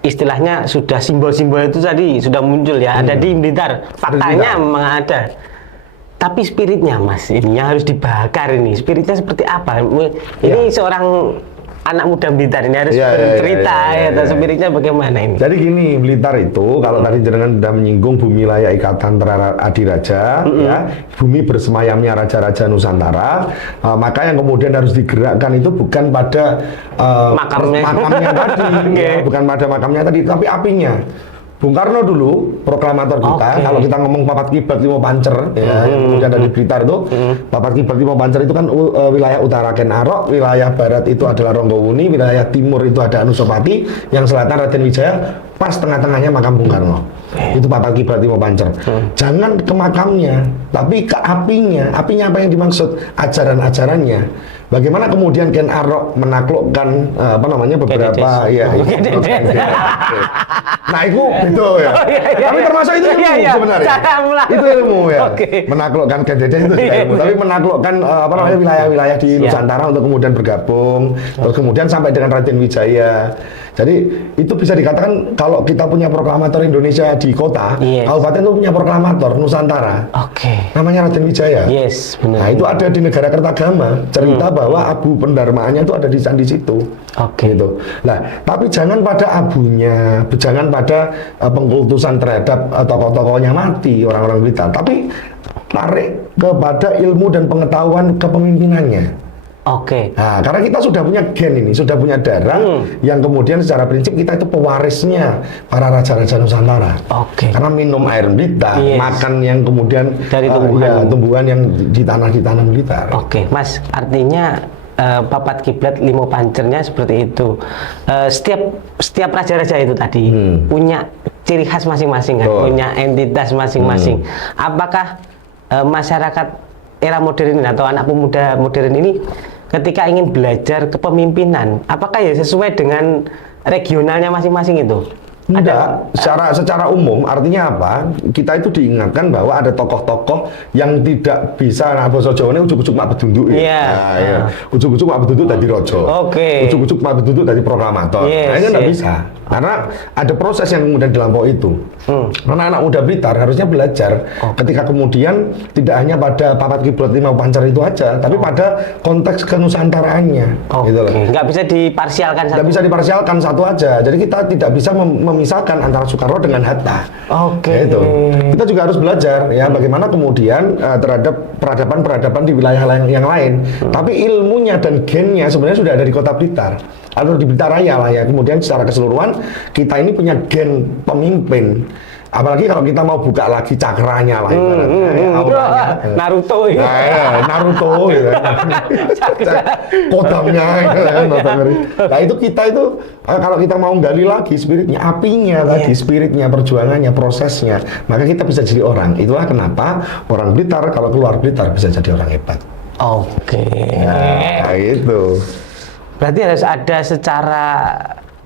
Istilahnya sudah simbol-simbol itu tadi sudah muncul ya, ada di Blitar. Faktanya memang ada. Tapi spiritnya, Mas, ini yang harus dibakar ini. Spiritnya seperti apa? Ini seorang anak muda Blitar ini harus bercerita atau spiritnya bagaimana ini? Jadi gini, Blitar itu kalau tadi jenengan sudah menyinggung bumi layak ikatan Adiraja, ya, bumi bersemayamnya raja-raja Nusantara, maka yang kemudian harus digerakkan itu bukan pada makamnya tadi, ya, bukan pada makamnya tadi, tapi apinya. Bung Karno dulu, proklamator kita, kalau kita ngomong Papat Kiblat Limo Pancer, ya, yang kemudian ada di Blitar itu, Papat Kiblat Limo Pancer itu kan wilayah utara Ken Arok, wilayah barat itu adalah Ronggowuni, wilayah timur itu ada Anusapati, yang selatan Raden Wijaya, pas tengah-tengahnya makam Bung Karno. Itu Papat Kiblat Limo Pancer. Jangan ke makamnya, tapi ke apinya. Apinya apa yang dimaksud? Ajaran-ajarannya. Bagaimana kemudian Ken Arok menaklukkan apa namanya beberapa nah itu gitu ya. Tapi termasuk itu ilmu sebenarnya. Itu ilmu ya. Menaklukkan Ken Dede itu ilmu. Tapi menaklukkan apa namanya wilayah-wilayah di Nusantara untuk kemudian bergabung. Terus kemudian sampai dengan Raden Wijaya. Jadi itu bisa dikatakan kalau kita punya proklamator Indonesia di kota, kabupaten itu punya proklamator Nusantara. Namanya Raden Wijaya. Benar. Nah, itu ada di negara Kertagama. Cerita bahwa abu pendarmaannya itu ada di candi situ. Gitu. Nah, tapi jangan pada abunya, jangan pada pengkultusan terhadap tokoh-tokohnya mati orang-orang Blitar, tapi tarik kepada ilmu dan pengetahuan kepemimpinannya. Oke. Nah, karena kita sudah punya gen ini, sudah punya darah yang kemudian secara prinsip kita itu pewarisnya para raja-raja Nusantara. Oke. Karena minum air Blitar, Yes. makan yang kemudian Dari tumbuhan. ya, tumbuhan yang di tanah Blitar. Oke, Mas. Artinya papat kiblat limo pancernya seperti itu. Setiap raja-raja itu tadi punya ciri khas masing-masing kan, punya entitas masing-masing. Apakah masyarakat era modern ini atau anak pemuda modern ini ketika ingin belajar kepemimpinan, apakah ya sesuai dengan regionalnya masing-masing itu? Enggak, secara umum artinya apa? Kita itu diingatkan bahwa ada tokoh-tokoh yang tidak bisa, nah bahasa Jawa ini ujuk-ujuk mak bedunduk ya. Iya. Nah, ya. Ujuk-ujuk mak bedunduk tadi rojo. Oke. Ujuk-ujuk mak bedunduk tadi proklamator. Yes, Nah, ini enggak yes. bisa. Karena ada proses yang kemudian dilampaui itu. Karena anak muda Blitar harusnya belajar ketika kemudian tidak hanya pada papat kiblat lima pancar itu aja, tapi pada konteks kenusantaraannya. Oke. Gitu loh. Nggak bisa diparsialkan Tidak satu. bisa diparsialkan satu aja. Jadi kita tidak bisa memisahkan antara Soekarno dengan Hatta. Oke. Gitu. Kita juga harus belajar ya bagaimana kemudian terhadap peradaban-peradaban di wilayah yang lain. Tapi ilmunya dan gennya sebenarnya sudah ada di Kota Blitar atau di Blitar Raya lah ya. Kemudian secara keseluruhan kita ini punya gen pemimpin. Apalagi kalau kita mau buka lagi cakranya lah ibaratnya, ya, auranya. Naruto ya. Nah, ya, Naruto gitu. Kodamnya gitu kan, nah itu kita itu kalau kita mau gali lagi spiritnya, apinya tadi, spiritnya, perjuangannya, prosesnya, maka kita bisa jadi orang. Itulah kenapa orang Blitar kalau keluar Blitar bisa jadi orang hebat. Oke. Nah, itu. Berarti harus ada secara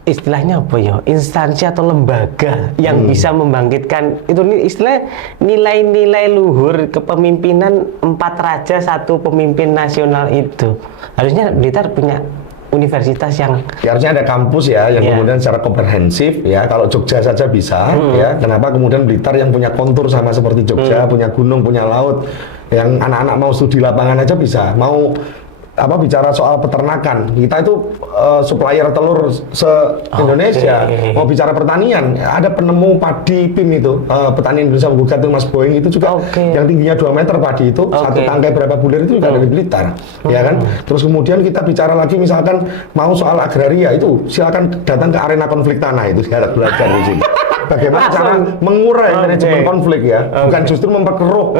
istilahnya apa ya, instansi atau lembaga yang bisa membangkitkan itu istilah nilai-nilai luhur kepemimpinan 4 raja 1 pemimpin nasional itu. Harusnya Blitar punya universitas yang Ya, harusnya ada kampus ya yang kemudian secara komprehensif ya. Kalau Jogja saja bisa ya. Kenapa kemudian Blitar yang punya kontur sama seperti Jogja, punya gunung, punya laut, yang anak-anak mau studi lapangan aja bisa. Mau bicara soal peternakan, kita itu supplier telur se-Indonesia. Mau bicara pertanian, ada penemu padi PIM itu, petani Indonesia menggugat itu Mas Boeing itu juga yang tingginya 2 meter padi itu, satu tangkai berapa bulir itu juga dari Blitar, ya kan? Terus kemudian kita bicara lagi misalkan mau soal agraria itu, silakan datang ke arena konflik tanah itu, saya belajar di sini. Bagaimana cara mengurai manajemen konflik ya, bukan justru memperkeruh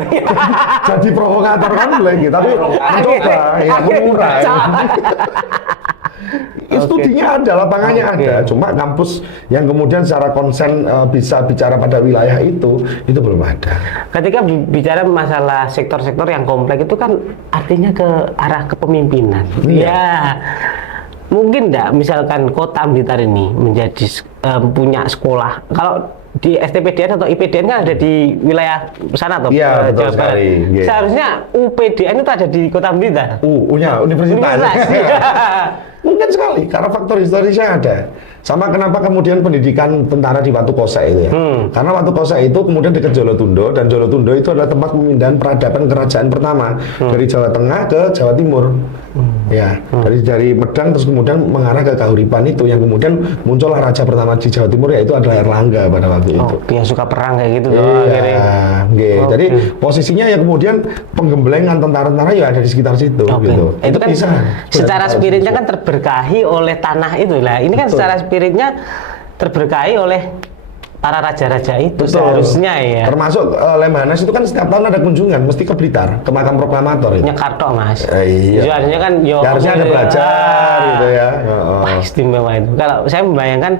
jadi provokator konflik gitu, tapi mencoba ya mengurai. Studinya ada, lapangannya ada, cuma kampus yang kemudian secara konsen bisa bicara pada wilayah itu belum ada. ketika bicara masalah sektor-sektor yang kompleks itu kan artinya ke arah kepemimpinan. Ya. Mungkin enggak misalkan Kota Blitar ini menjadi punya sekolah. Kalau di STPDN atau IPDN kan ada di wilayah sana atau Jawa Barat. Seharusnya UPDN itu ada di Kota Blitar. U-nya universitas. Mungkin sekali, karena faktor historisnya ada. Sama kenapa kemudian pendidikan tentara di Watu Kosek itu ya. Karena Watu Kosek itu kemudian dekat Jolotundo, dan Jolotundo itu adalah tempat pemindahan peradaban kerajaan pertama dari Jawa Tengah ke Jawa Timur. Ya, dari Medang terus kemudian mengarah ke Kahuripan itu, yang kemudian muncullah raja pertama di Jawa Timur, yaitu adalah Erlangga pada waktu itu. Yang suka perang kayak gitu Jadi posisinya ya kemudian penggemblengan tentara-tentara ya ada di sekitar situ gitu. Itu kan bisa. Secara spiritnya kan terberkahi oleh tanah itu lah. Ini kan secara spiritnya terberkahi oleh para raja-raja itu. Seharusnya ya. Termasuk Lemhanas itu kan setiap tahun ada kunjungan, mesti ke Blitar, ke makam proklamator itu. Nyekartok Mas. Iya. Harusnya kan harusnya ada belajar gitu ya. Wah, istimewa itu. Kalau saya membayangkan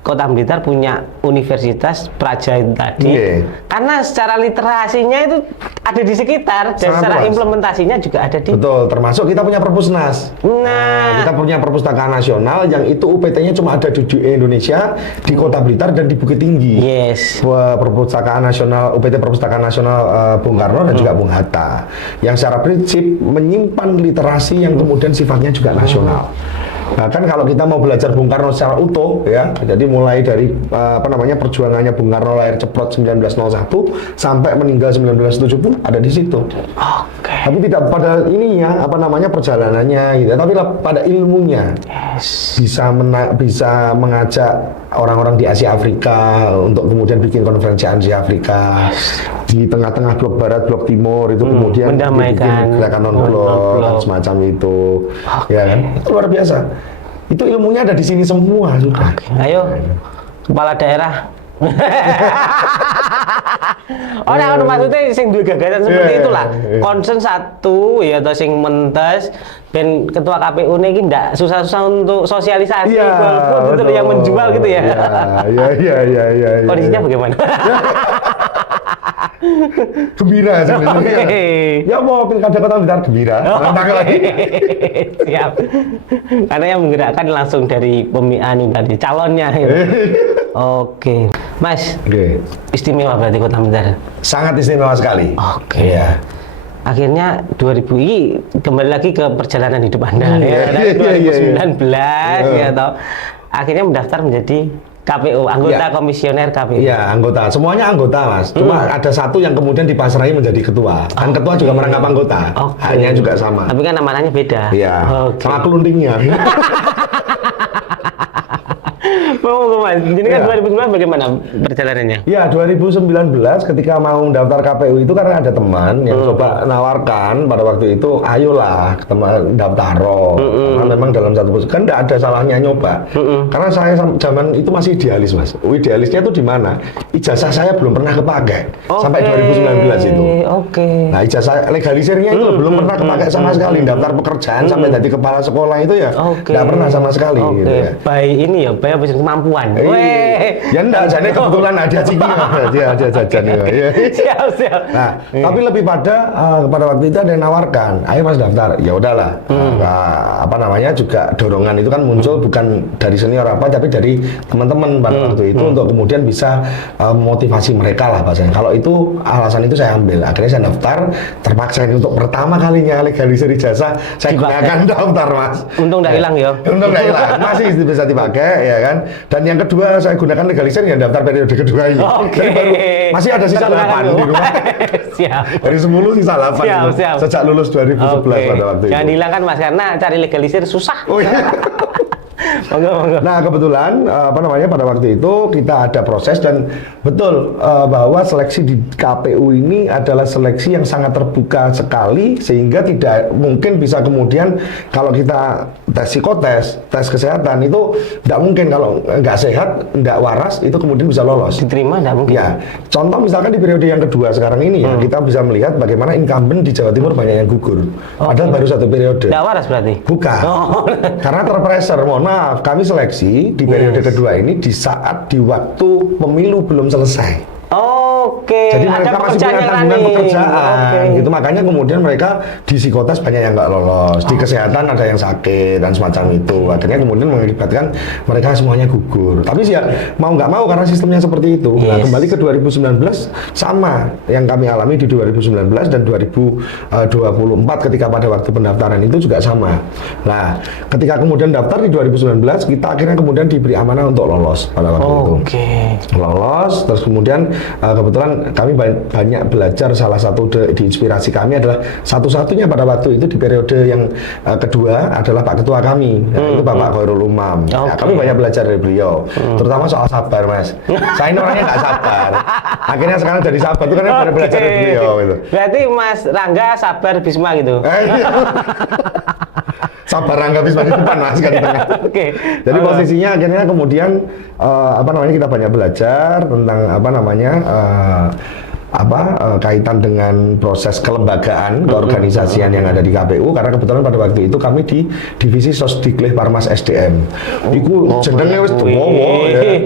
Kota Blitar punya universitas praja itu tadi, karena secara literasinya itu ada di sekitar, dan secara implementasinya juga ada di. Betul, termasuk kita punya Perpusnas. Kita punya Perpustakaan Nasional yang itu UPT-nya cuma ada di Indonesia, di Kota Blitar dan di Bukit Tinggi. Yes. Perpustakaan Nasional, UPT Perpustakaan Nasional Bung Karno dan juga Bung Hatta, yang secara prinsip menyimpan literasi yang kemudian sifatnya juga nasional. Bahkan kalau kita mau belajar Bung Karno secara utuh ya, jadi mulai dari perjuangannya Bung Karno lahir ceprot 1901 sampai meninggal 1970 ada di situ. Tapi tidak pada ininya perjalanannya gitu, tapi pada ilmunya. Bisa mengajak orang-orang di Asia Afrika untuk kemudian bikin konferensi Asia Afrika. di tengah-tengah blok barat, blok timur itu kemudian mendamaikan dibikin gerakan non-blok dan semacam itu, ya kan? Itu luar biasa. Itu ilmunya ada di sini semua sudah. Ayo, kepala daerah. Orang maksudnya sing duwe gagasan seperti itulah. Concern satu ya atau sing mentes dan ketua KPU ini ndak susah-susah untuk sosialisasi golput itu yang menjual gitu ya. Iya. Kondisinya bagaimana? Gembira sebenarnya. Ya mau pilkada Kota Blitar gembira. Lagi. Siap. Karena yang menggerakkan langsung dari pemilihan tadi calonnya. Gitu. Oke, Mas. Istimewa berarti Kota Blitar. Sangat istimewa sekali. Oke. Ya. Akhirnya 2000 ini kembali lagi ke perjalanan hidup Anda ya. Dari 2019 ya atau akhirnya mendaftar menjadi KPU, anggota komisioner KPU. Iya, anggota. Semuanya anggota, Mas. Cuma ada satu yang kemudian dipasrahi menjadi ketua. Kan ketua juga merangkap anggota. Hanya juga sama. Tapi kan namanya beda. Iya. Sama keluntingnya. Mas, jadi kan 2019 bagaimana perjalanannya? Ya, 2019 ketika mau daftar KPU itu karena ada teman yang coba nawarkan pada waktu itu, ayolah teman daftar karena memang dalam satu posisi kan tidak ada salahnya nyoba. Karena saya zaman itu masih idealis, Mas. Idealisnya itu di mana? Ijazah saya belum pernah kepakai sampai 2019 itu. Nah, ijazah legalisirnya itu belum pernah kepakai sama sekali. Daftar pekerjaan sampai jadi kepala sekolah itu ya nggak pernah sama sekali. Gitu ya. Baik ini ya, baik kemampuan. Ya enggak, jadi kebetulan ada ciki dia jajan ya. Siap. Nah, tapi lebih pada waktu itu ada yang nawarkan, ayo Mas daftar. Ya udahlah. Apa namanya juga dorongan itu kan muncul bukan dari senior tapi dari teman-teman pada waktu itu untuk kemudian bisa memotivasi mereka lah bahasanya. Kalau itu alasan itu saya ambil. Akhirnya saya daftar, terpaksa ini untuk pertama kalinya legalisir ijazah saya gunakan daftar, Mas. Untung enggak hilang ya. Untung enggak hilang. Masih bisa dipakai ya kan. Dan yang kedua saya gunakan legalisir yang daftar periode kedua ini. Masih ada sisa 8 di rumah. Siap. Dari 10 sisa 8. Siap. Sejak lulus 2011 pada waktu itu. Jangan hilangkan Mas karena cari legalisir susah. Monggo. Nah kebetulan pada waktu itu kita ada proses dan betul bahwa seleksi di KPU ini adalah seleksi yang sangat terbuka sekali sehingga tidak mungkin bisa kemudian kalau kita tes psikotes, tes kesehatan itu tidak mungkin kalau nggak sehat, nggak waras itu kemudian bisa lolos. Diterima nggak mungkin. Ya, contoh misalkan di periode yang kedua sekarang ini ya kita bisa melihat bagaimana incumbent di Jawa Timur banyak yang gugur. Padahal baru satu periode. Nggak waras berarti? Bukan. Karena terpressure. Maaf, kami seleksi di periode kedua ini di waktu pemilu belum selesai. Jadi mereka masih punya tanggungan pekerjaan, gitu. Makanya kemudian mereka di psikotes banyak yang nggak lolos, di kesehatan ada yang sakit dan semacam itu. Akhirnya kemudian mengakibatkan mereka semuanya gugur. Tapi sih ya mau nggak mau karena sistemnya seperti itu. Nah kembali ke 2019 sama yang kami alami di 2019 dan 2024 ketika pada waktu pendaftaran itu juga sama. Nah ketika kemudian daftar di 2019 kita akhirnya kemudian diberi amanah untuk lolos pada waktu itu. Lolos terus kemudian kebetulan kami banyak belajar. Salah satu diinspirasi kami adalah satu-satunya pada waktu itu di periode yang kedua adalah Pak Ketua kami, itu Bapak Khairul Umam. Ya, kami banyak belajar dari beliau, terutama soal sabar, Mas. Saya ini orangnya nggak sabar. Akhirnya sekarang jadi sabar itu karena banyak belajar dari beliau. Gitu. Berarti Mas Rangga sabar Bisma gitu. Sabar Rangga Bisma di depan, Mas, kan di tengah. Jadi posisinya akhirnya kemudian kita banyak belajar tentang kaitan dengan proses kelembagaan keorganisasian yang ada di KPU karena kebetulan pada waktu itu kami di divisi Sosdikleh Parmas SDM. Iku jenenge wis tuwa ya.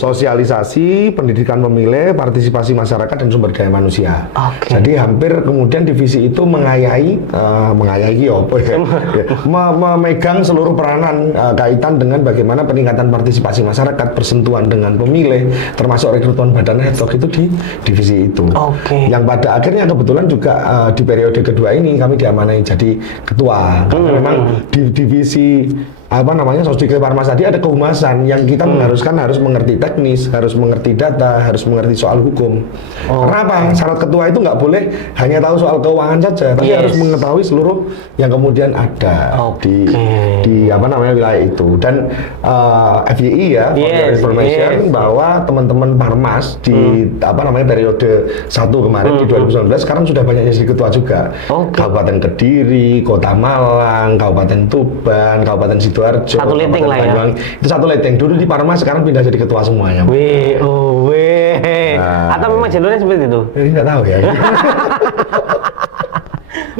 Sosialisasi, pendidikan pemilih, partisipasi masyarakat dan sumber daya manusia. Jadi hampir kemudian divisi itu memegang seluruh peranan kaitan dengan bagaimana peningkatan partisipasi masyarakat, bersentuhan dengan pemilih, termasuk rekrutan badan itu di divisi itu. Yang pada akhirnya kebetulan juga di periode kedua ini kami diamanai jadi ketua. Karena memang di divisi Sosdikleh Parmas tadi ada kehumasan yang kita mengharuskan harus mengerti teknis, harus mengerti data, harus mengerti soal hukum. Karena apa? Syarat ketua itu nggak boleh hanya tahu soal keuangan saja, tapi harus mengetahui seluruh yang kemudian ada di apa namanya wilayah itu. Dan FYI ya, for your information, bahwa teman-teman Parmas di apa namanya periode 1 kemarin di 2019 sekarang sudah banyak jadi ketua juga. Kabupaten Kediri, Kota Malang, Kabupaten Tuban, Kabupaten Sidoarjo, satu leteng lah ya. Itu satu leteng. Dulu di Parmas, sekarang pindah jadi ketua semuanya. Atau memang jalurnya seperti itu? Ini nggak tahu ya.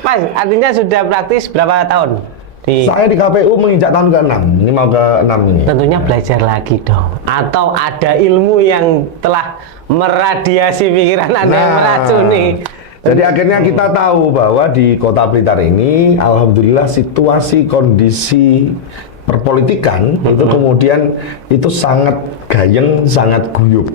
Mas, artinya sudah praktis berapa tahun? Saya di KPU menginjak tahun ke-6, ini mau ke-6 ini. Tentunya belajar lagi dong. Atau ada ilmu yang telah meradiasi pikiran Anda yang meracuni. Jadi akhirnya kita tahu bahwa di Kota Blitar ini, alhamdulillah situasi kondisi perpolitikan itu kemudian itu sangat gayeng, sangat guyup.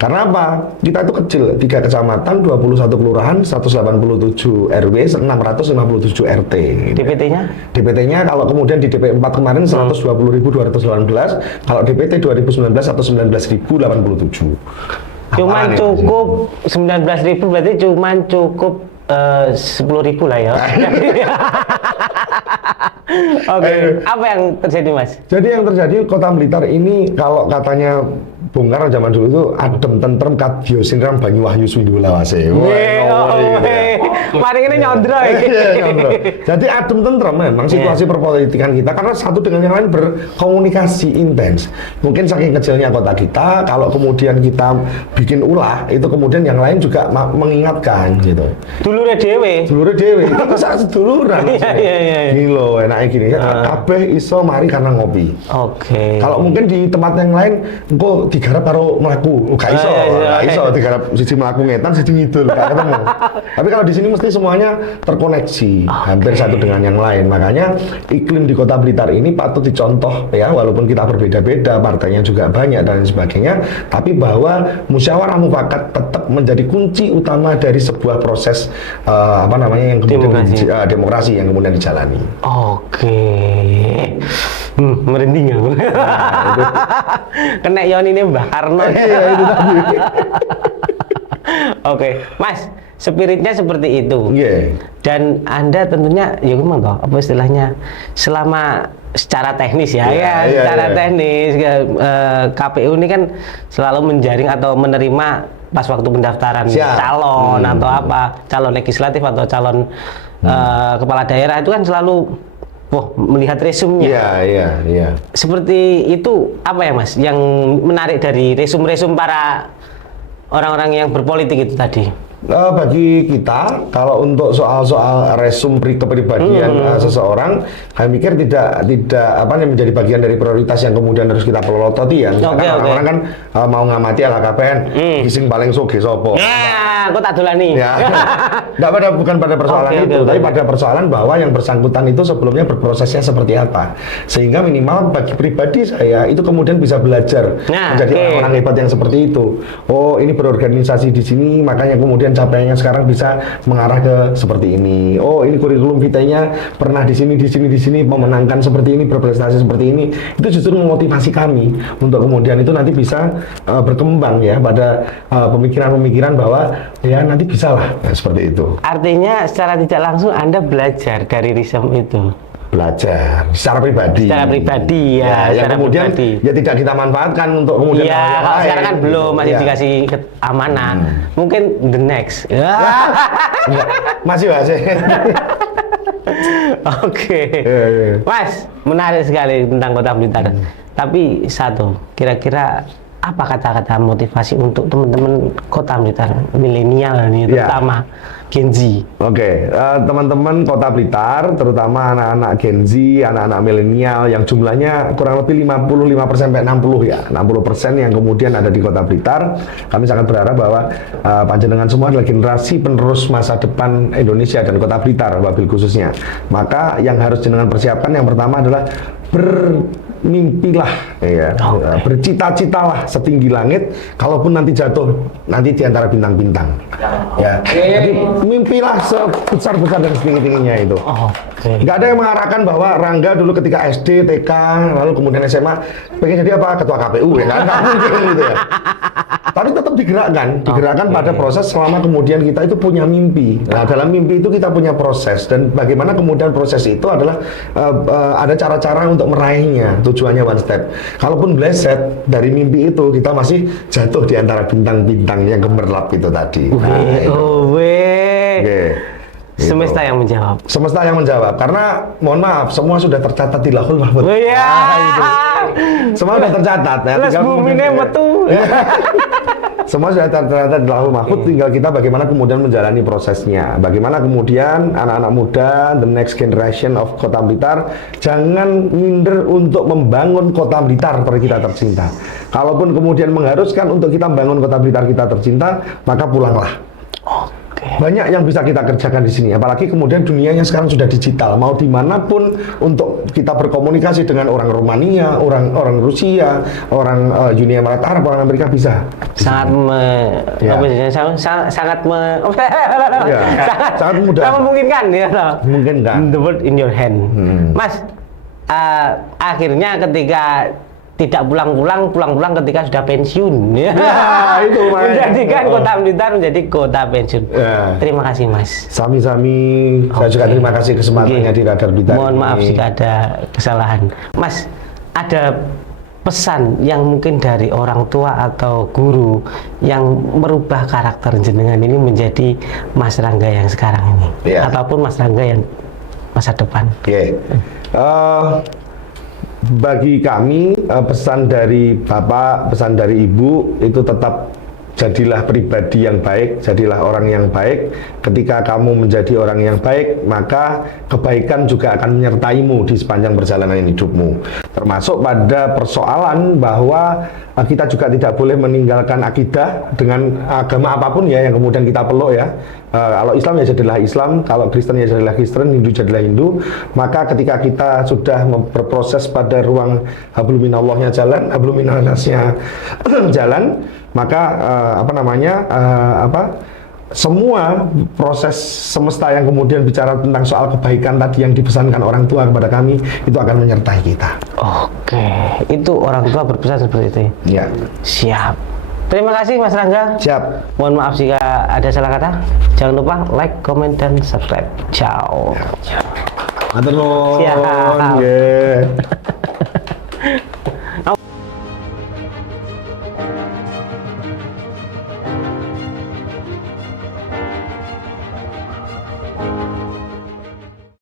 Karena apa? Kita itu kecil, 3 kecamatan, 21 kelurahan, 187 RW, 657 RT. DPT-nya? DPT-nya kalau kemudian di DP 4 kemarin 120.218, kalau DPT 2019 119.087. Cuman cukup 19.000 berarti cuman cukup 10.000 lah ya. Oke, apa yang terjadi Mas? Jadi yang terjadi Kota Blitar ini kalau katanya Bung Karno zaman dulu itu adem tentrem kadya sinram banyu wahyu swindu lawase. Mari ini nyondro iki. Jadi adem tentrem memang situasi perpolitikan kita karena satu dengan yang lain berkomunikasi intens. Mungkin saking kecilnya kota kita, kalau kemudian kita bikin ulah, itu kemudian yang lain juga mengingatkan gitu. Dulure dhewe. Dulure dhewe. Itu sak seduluran. Iya. Gini loh, enaknya gini. Kabeh iso mari karena ngopi. Oke. Kalau mungkin di tempat yang lain engko digarap karo mlaku. Gak iso. Gak iso digarap siji mlaku ngetan, siji ngidul, gak ketemu. Tapi kalau di sini mesti semuanya terkoneksi, hampir satu dengan yang lain. Makanya iklim di Kota Blitar ini patut dicontoh ya, walaupun kita berbeda-beda, partainya juga banyak dan sebagainya, tapi bahwa musyawarah mufakat tetap menjadi kunci utama dari sebuah proses apa namanya yang kemudian demokrasi yang kemudian dijalani. Oke. Merinding aku. Kena Yon ini Mbah Karno. Iya, itu tadi. Oke, Mas, spiritnya seperti itu. Dan Anda tentunya ya memang toh, apa istilahnya, selama secara teknis secara teknis KPU ini kan selalu menjaring atau menerima pas waktu pendaftaran calon atau apa, calon legislatif atau calon kepala daerah itu kan selalu melihat resumnya. Iya. Seperti itu apa ya Mas yang menarik dari resum-resum para orang-orang yang berpolitik itu tadi? Bagi kita, kalau untuk soal-soal resum kepribadian seseorang, kami pikir tidak apa yang menjadi bagian dari prioritas yang kemudian harus kita pelototi ya. Karena orang-orang kan mau ngamati LHKPN, gising paling soge sopo. Nah, aku tak dolani. Ya. Bukan pada persoalan itu, tapi pada persoalan bahwa yang bersangkutan itu sebelumnya berprosesnya seperti apa. Sehingga minimal bagi pribadi saya itu kemudian bisa belajar menjadi orang-orang hebat yang seperti itu. Oh, ini berorganisasi di sini, makanya kemudian capaiannya sekarang bisa mengarah ke seperti ini. Oh, ini kurikulum vitanya pernah di sini memenangkan seperti ini, berprestasi seperti ini. Itu justru memotivasi kami untuk kemudian itu nanti bisa berkembang ya pada pemikiran-pemikiran bahwa ya nanti bisa lah seperti itu. Artinya secara tidak langsung Anda belajar dari risem itu. Belajar secara pribadi ya yang kemudian ya tidak kita manfaatkan untuk kemudian kalau sekarang kan belum masih dikasih amanah mungkin the next masih Oke. Mas, menarik sekali tentang Kota Blitar. Tapi satu, kira-kira apa kata-kata motivasi untuk teman-teman Kota Blitar milenial nih, terutama Gen Z? Teman-teman Kota Blitar, terutama anak-anak Gen Z, anak-anak milenial yang jumlahnya kurang lebih 55% sampai 60 ya, 60% yang kemudian ada di Kota Blitar. Kami sangat berharap bahwa panjenengan semua adalah generasi penerus masa depan Indonesia dan Kota Blitar, wabil khususnya. Maka yang harus jenengan persiapkan yang pertama adalah bermimpilah, bercita-citalah setinggi langit. Kalaupun nanti jatuh, nanti di antara bintang-bintang. Jadi mimpilah sebesar-besar dan setinggi-tingginya itu. Oke. Nggak ada yang mengarahkan bahwa Rangga dulu ketika SD, TK, lalu kemudian SMA pengen jadi apa? Ketua KPU ya kan? Nggak mungkin gitu ya. Tapi tetap digerakkan pada proses selama kemudian kita itu punya mimpi. Nah, dalam mimpi itu kita punya proses dan bagaimana kemudian proses itu adalah ada cara-cara untuk meraihnya. Tujuannya one step. Kalaupun bleset dari mimpi itu kita masih jatuh di antara bintang-bintang yang gemerlap itu tadi. Oke. Semesta yang menjawab. Semesta yang menjawab. Karena mohon maaf, semua sudah tercatat di Lauhul Mahfuz. Oh iya. Semua sudah tercatat ya. Terus bumi metu. Semua sudah tercatat di Lauhul Mahfuz. Tinggal kita bagaimana kemudian menjalani prosesnya. Bagaimana kemudian anak-anak muda, the next generation of Kota Blitar, jangan minder untuk membangun Kota Blitar kita tercinta. Kalaupun kemudian mengharuskan untuk kita membangun Kota Blitar kita tercinta, maka pulanglah. Banyak yang bisa kita kerjakan di sini, apalagi kemudian dunianya sekarang sudah digital. Mau dimanapun untuk kita berkomunikasi dengan orang Rumania, orang Rusia, orang Uni Emirat Arab, orang Amerika bisa. Sangat sangat mudah. Sangat memungkinkan ya. Memungkinkan. The world in your hand. Mas, akhirnya ketika tidak pulang-pulang ketika sudah pensiun ya, itu menjadikan Kota Blitar menjadi kota pensiun. Terima kasih Mas. Sami-sami. Saya juga terima kasih kesempatannya di Radar Blitar. Mohon maaf jika ada kesalahan. Mas, ada pesan yang mungkin dari orang tua atau guru yang merubah karakter jenengan ini menjadi Mas Rangga yang sekarang ini, ataupun Mas Rangga yang masa depan? Bagi kami pesan dari Bapak, pesan dari Ibu itu tetap jadilah pribadi yang baik, jadilah orang yang baik. Ketika kamu menjadi orang yang baik, maka kebaikan juga akan menyertaimu di sepanjang perjalanan hidupmu. Termasuk pada persoalan bahwa kita juga tidak boleh meninggalkan akidah dengan agama apapun ya yang kemudian kita peluk ya. Kalau Islam ya jadilah Islam, kalau Kristen ya jadilah Kristen, Hindu jadilah Hindu. Maka ketika kita sudah berproses pada ruang hablum minallahnya jalan, hablum minannasnya jalan, maka semua proses semesta yang kemudian bicara tentang soal kebaikan tadi yang dipesankan orang tua kepada kami itu akan menyertai kita. Oke, itu orang tua berpesan seperti itu. Ya. Siap. Terima kasih Mas Rangga. Siap. Mohon maaf jika ada salah kata. Jangan lupa like, comment, dan subscribe. Ciao. Matur nuwun. Siap. Nggih.